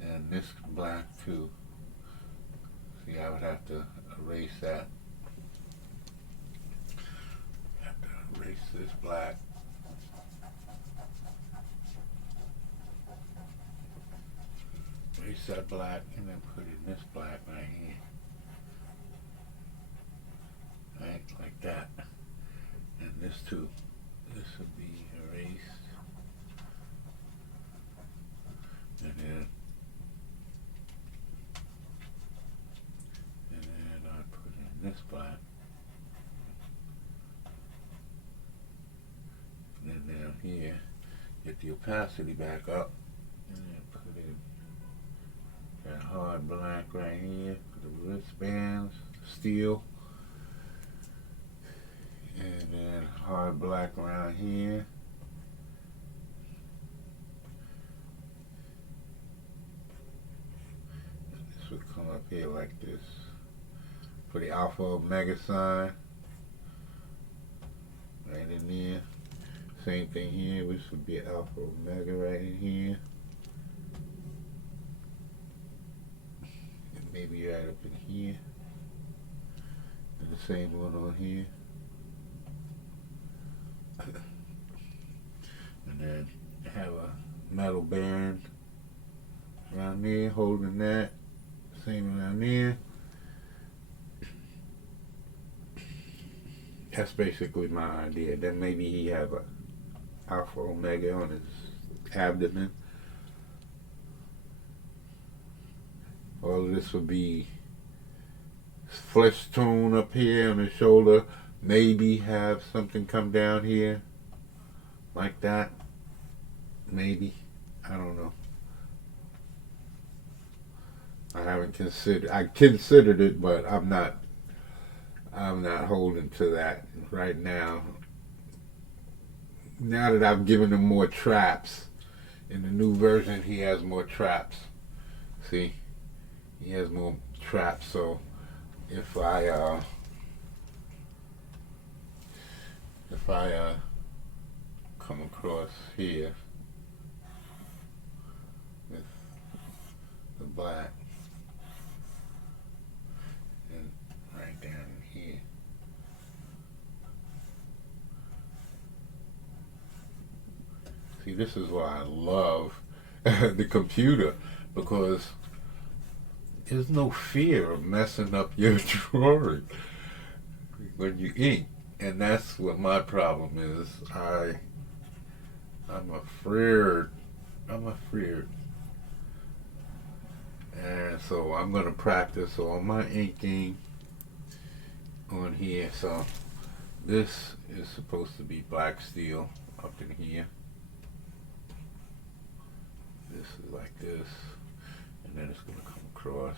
and this black too. See, I would have to erase that. Have to erase this black. Erase that black and then put in this black right here. Right, like that. And this too. This would be erased. And then I put in this black. And then down here, get the opacity back up. And then put in that hard black right here for the wristbands, steel. And then hard black around here. And this would come up here like this. For the alpha omega sign. Right in there. Same thing here, which would be alpha omega right in here. And maybe here. And the same one on here. And then have a metal band around there holding that. Same around there. That's basically my idea. Then maybe he have a Alpha Omega on his abdomen. All of this would be flesh tone up here on his shoulder. Maybe have something come down here like that. Maybe. I don't know. I considered it, but I'm not holding to that right now. Now that I've given him more traps, in the new version he has more traps. See? He has more traps, so if I come across here with the black and right down here, see, this is why I love the computer, because there's no fear of messing up your drawing when you ink. And that's what my problem is. I'm afraid. And so I'm going to practice all my inking on here. So this is supposed to be black steel up in here. This is like this. And then it's going to come across.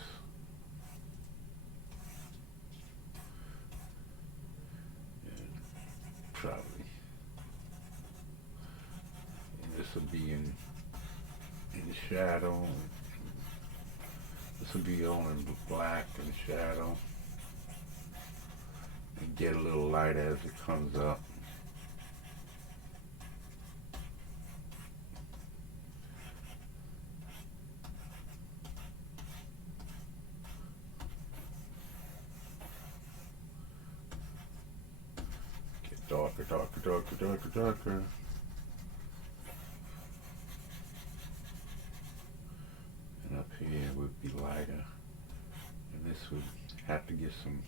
Probably. And this will be in shadow. This will be all in black and shadow. And get a little light as it comes up. Darker, darker, darker, darker, darker. And up here would be lighter. And this would have to get some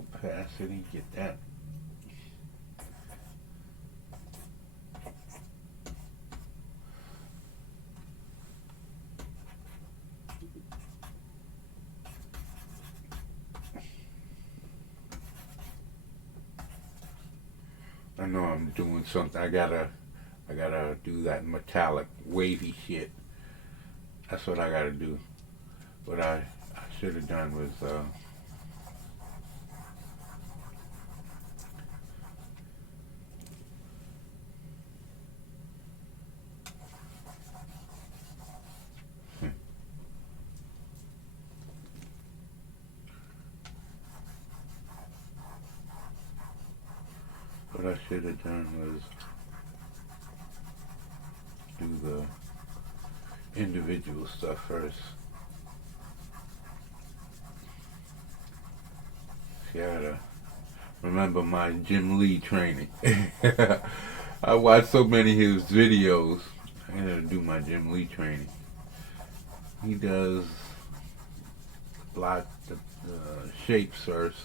opacity, get that. I know I'm doing something. I gotta do that metallic wavy shit. That's what I gotta do. What I should have done was what I should have done was do the individual stuff first. See, I gotta remember my Jim Lee training. I watched so many of his videos. I gotta do my Jim Lee training. He does the shapes first.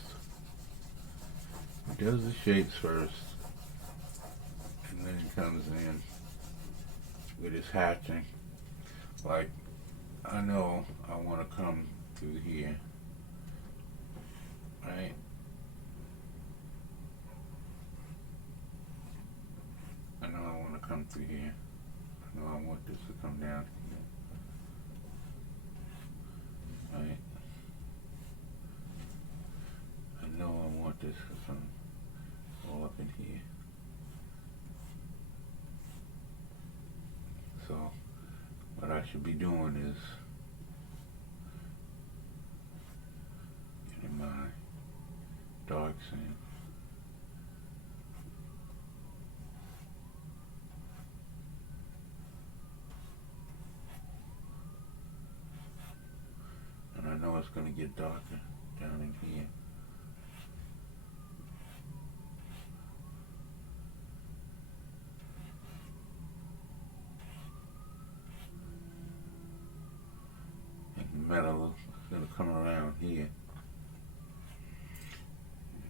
He does the shapes first, and then he comes in with his hatching. Like, I know I want to come through here, right? I know I want to come through here. I know I want this to come down here, right? I know I want this to come all up in here. So what I should be doing is getting my dark gonna get darker down in here. And metal is gonna come around here.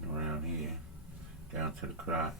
And around here. Down to the crotch.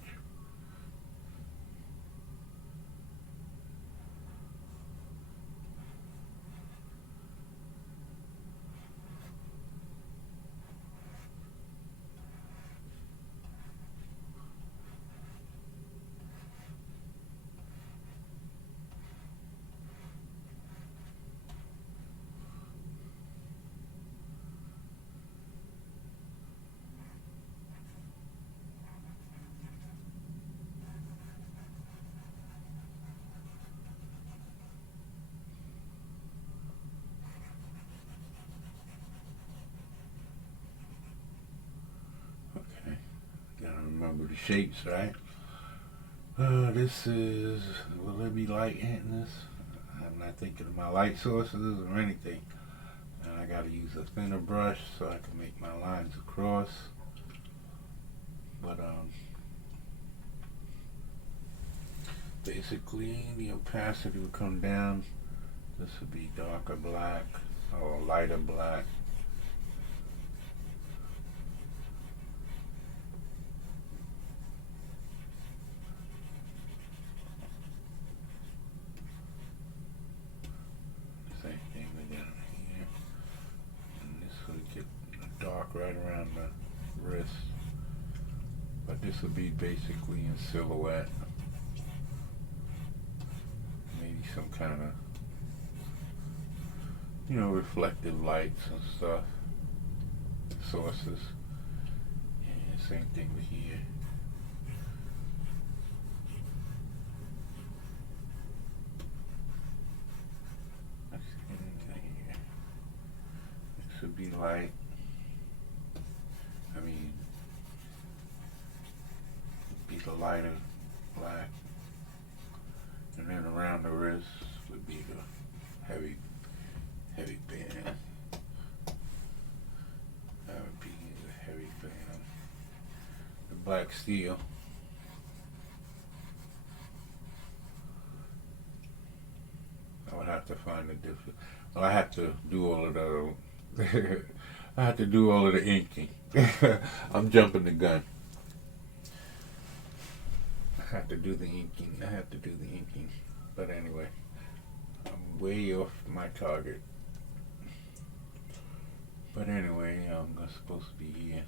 Okay, gotta remember the shapes, right? This is, will there be light hitting this? I'm not thinking of my light sources or anything. And I gotta use a thinner brush so I can make my lines across. But basically the opacity will come down. This would be darker black or lighter black. Same thing down here. And this would get dark right around the wrist. But this would be basically in silhouette. Maybe some kind of, you know, reflective lights and stuff. Sources. And same thing with here. This would be light. I mean, be the lighter black. And then around the wrist would be the heavy band. That would be the heavy band. The black steel. I would have to find a different. Well, I have to do all of the. I have to do all of the inking. I'm jumping the gun. I have to do the inking. But anyway, I'm way off my target. But anyway, I'm supposed to be here.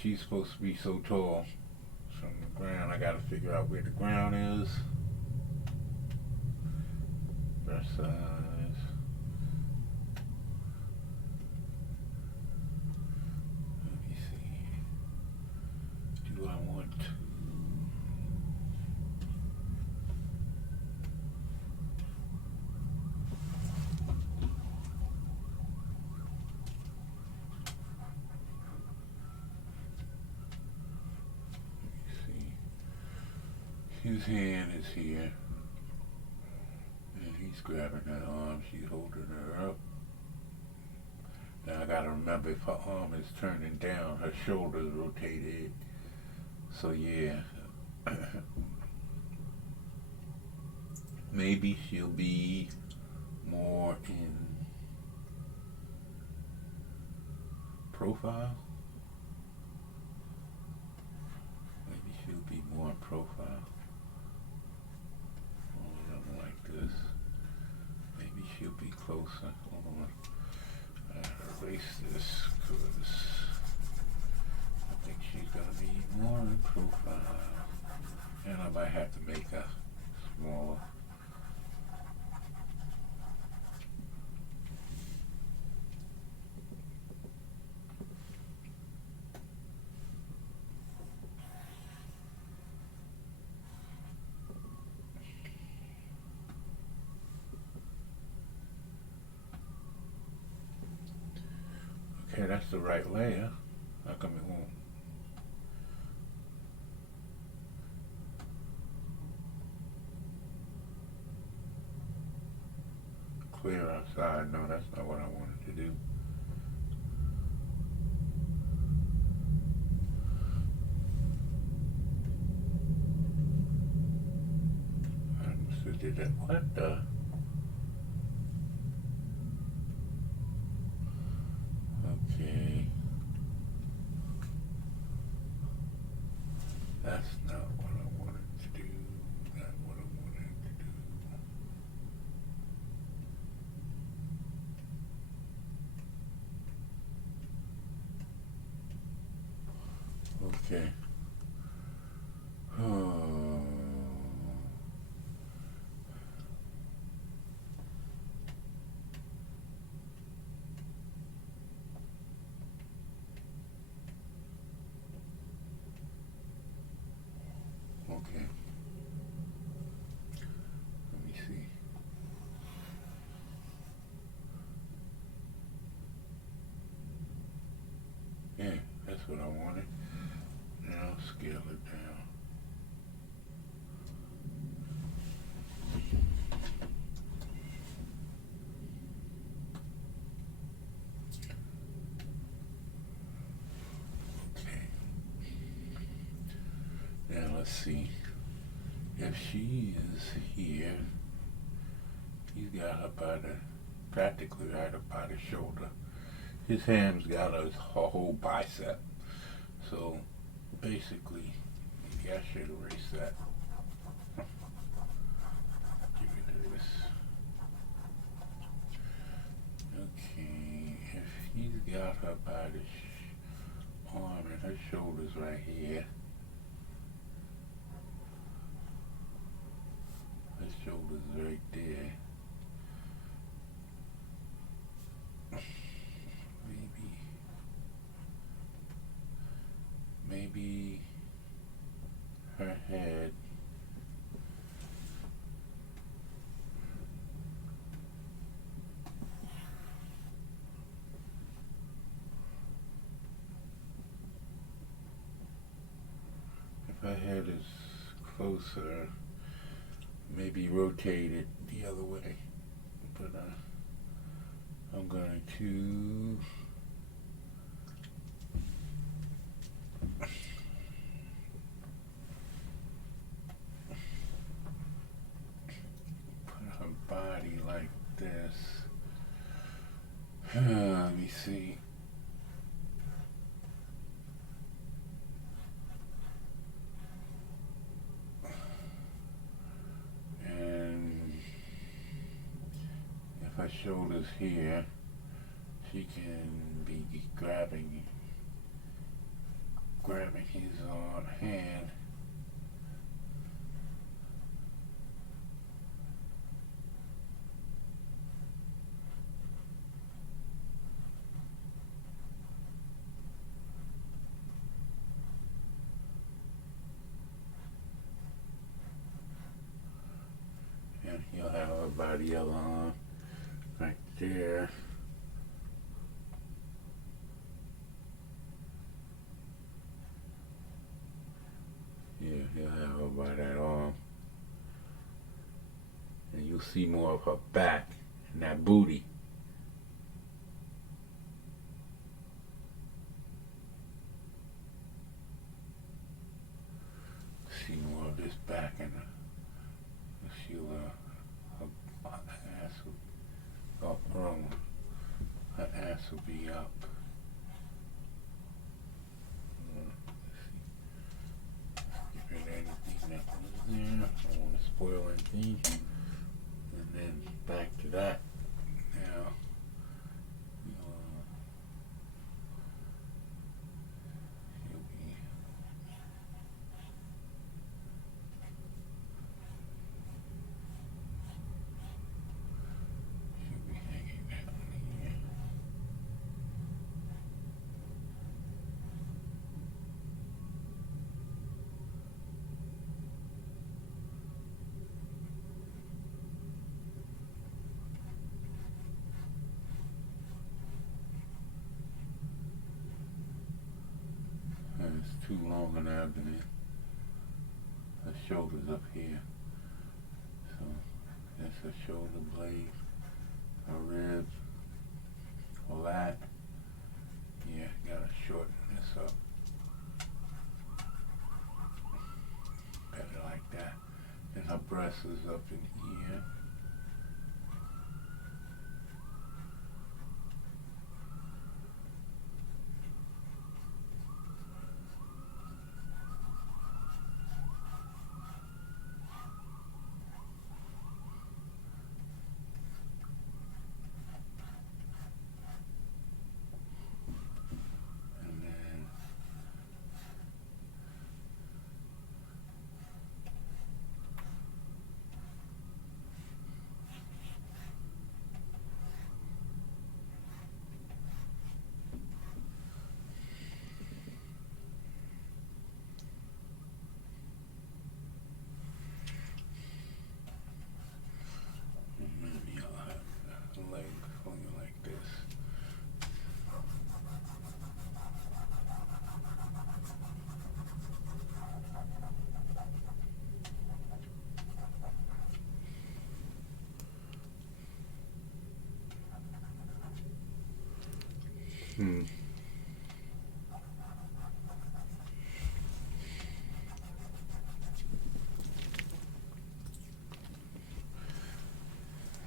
She's supposed to be so tall from the ground. I gotta figure out where the ground is. Brush size. Let me see. Do I want to? His hand is here, and he's grabbing her arm. She's holding her up. Now I gotta remember, if her arm is turning down, her shoulders rotated. So yeah, maybe she'll be more in profile. Maybe she'll be more in profile. This. Maybe she'll be closer. Hold on. I gotta erase this because I think she's gonna be more in profile. And I might have to make her smaller. Okay, that's the right layer. How come it won't? Clear outside. No, that's not what I wanted to do. did it. What the? Okay. That's not what I wanted to do. Not what I wanted to do. Okay. Oh. Okay. Let me see. Yeah, that's what I wanted. Now scale it down. Okay. Now let's see. If she is here, he's got her by the, practically right up by the shoulder. His hand's got a whole bicep. So basically, maybe I should erase that. Get rid of this. Okay, if he's got her by the arm and her shoulders right here. Her shoulders right there. Maybe her head. If her head is closer, maybe rotate it the other way. But I'm going to body like this. Let me see. And if her shoulders here, she can be grabbing his hand. And he'll have her by the other arm right there. Yeah, he'll have her by that arm. And you'll see more of her back and that booty. See more of this back and she'll her ass will, oh, wrong one. Her ass will be up. Let's see. Get rid of anything that was there. I don't want to spoil anything. And then back to that. Now, he'll be hanging down here. And it's too long an abdomen. Her shoulders up here. So that's her shoulder blade, her ribs, all that. Yeah, gotta shorten this up. Better like that. And her breast. glasses up in here. And then maybe I'll have the leg going like this.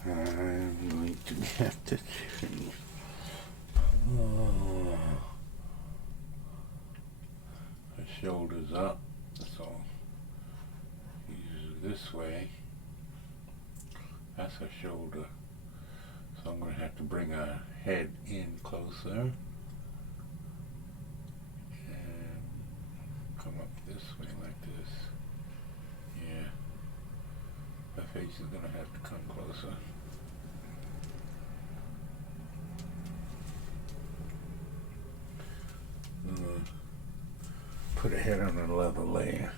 I'm going to have to change. The shoulders up, so use it this way. That's her shoulder. So I'm going to have to bring her head in closer and come up this way like this. Yeah, her face is going to have to come closer. Put her head on another layer.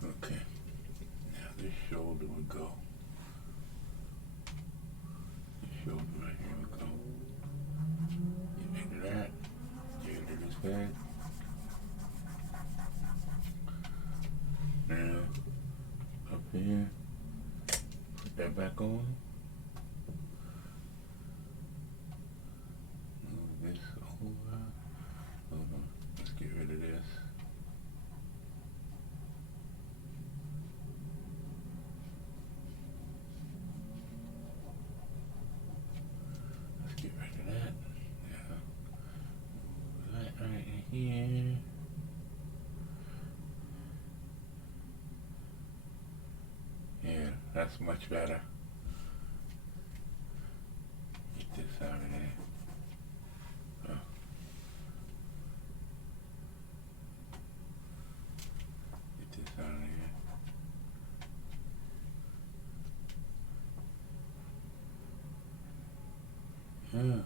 Okay, now this shoulder would go. This shoulder right here would go. Get rid of that. Get rid of this head. Now, up here, put that back on. Move this over. Hold on, let's get rid of this. Get rid of that. Yeah. Move that right in here. Yeah, that's much better. Get this out of there. Oh. Get this out of there. Yeah.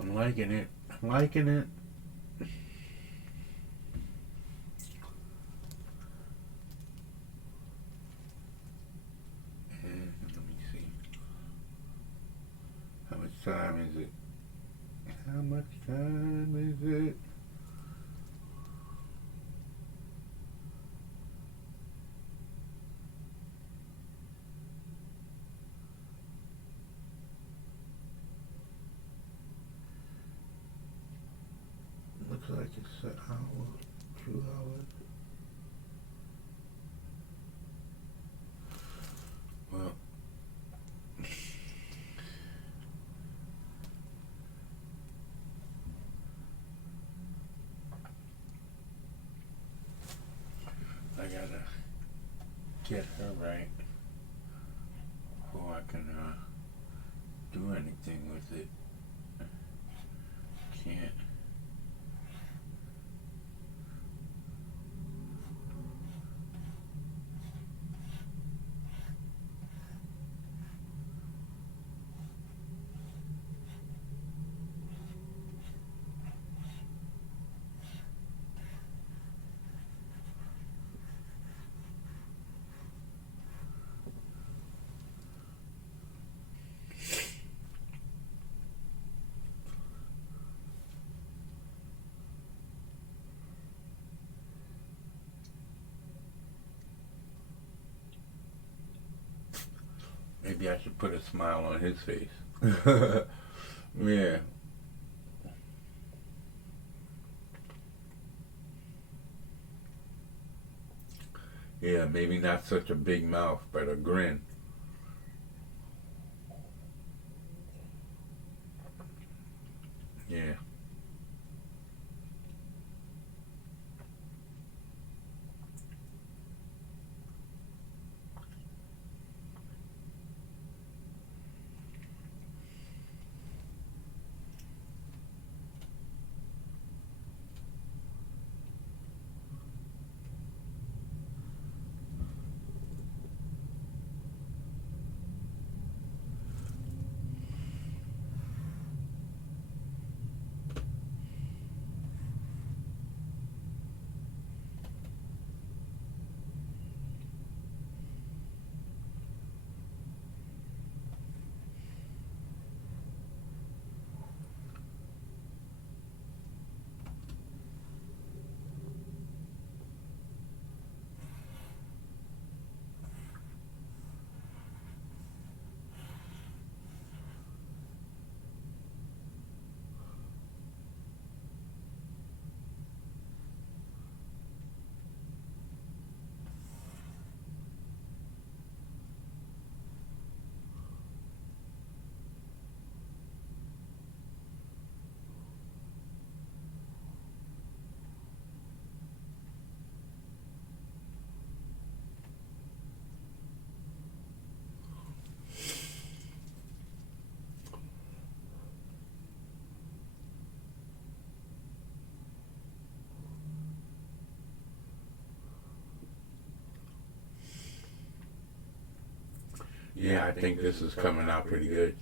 I'm liking it. I'm liking it. How much time is it? Looks like it's an hour, 2 hours. Well, I gotta get her right before I can do anything with it. Can't. Maybe I should put a smile on his face. Yeah. Yeah, maybe not such a big mouth, but a grin. Yeah. Yeah, I think this is coming out pretty good.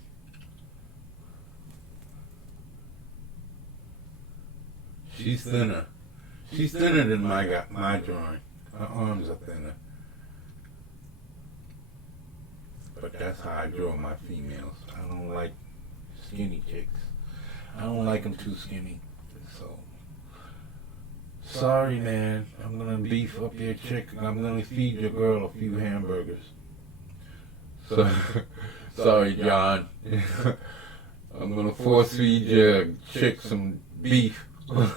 She's thinner. She's thinner than my drawing. Her arms are thinner. But that's how I draw my females. I don't like skinny chicks. I don't like them too skinny. So, sorry, man. I'm gonna beef up your chick. I'm gonna feed your girl a few hamburgers. So, sorry, John. I'm gonna force feed your chick some beef. Let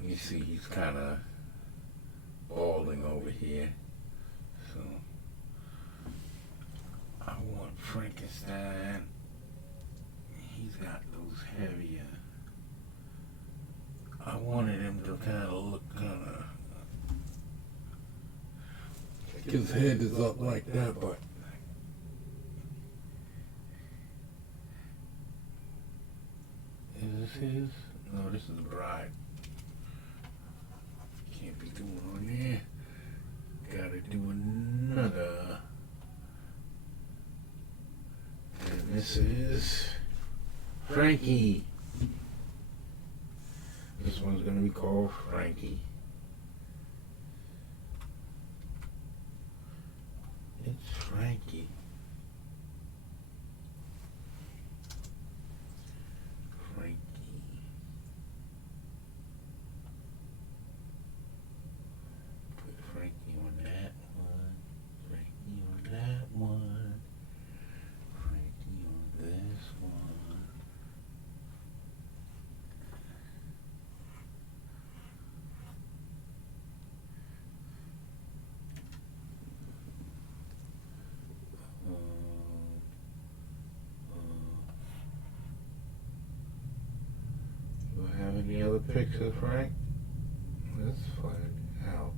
me see, he's kind of balding over here. So, I want Frankenstein. He's got those heavier. I wanted him to kind of look his head is up like that, but is this his? No, this is the bride. Can't be doing on there. Gotta do another. And this is Frankie. This one's gonna be called Frankie. Frankie. Frankie. Put Frankie on that one. Frankie on that one. Frankie on this one. Do I have any other pictures, Frank? Let's find out.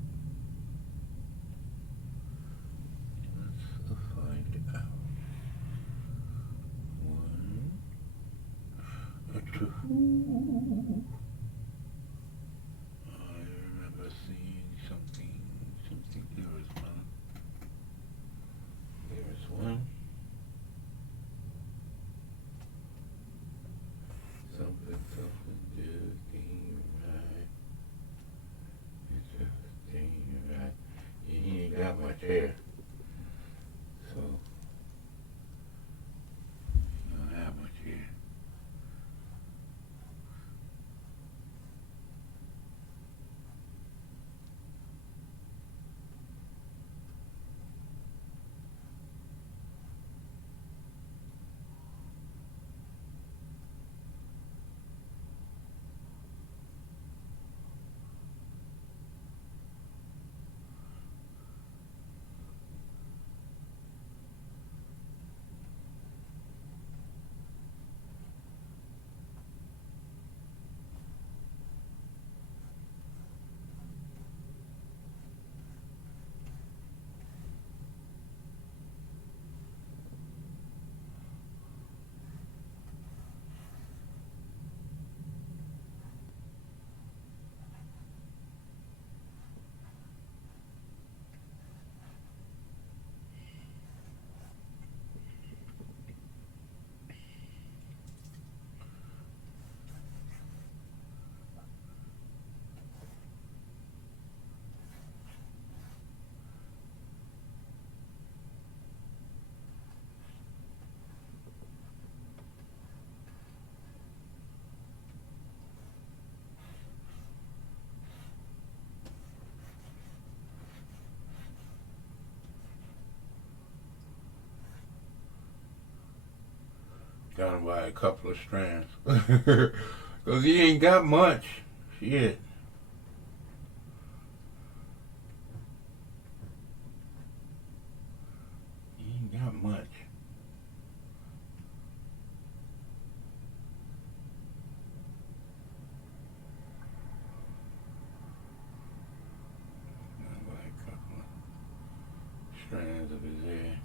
Let's find out. One, two. I remember seeing something. There was one. Something just ain't right. It just ain't right. He ain't got much hair. So, he don't have much hair. Got him by a couple of strands. Because he ain't got much. Shit. He ain't got much. Got by a couple of strands of his hair.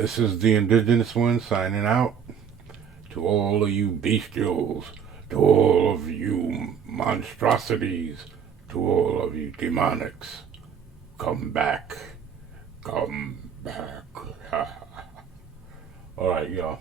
This is the indigenous one signing out. To all of you bestials, to all of you monstrosities, to all of you demonics, come back. Come back. All right, y'all.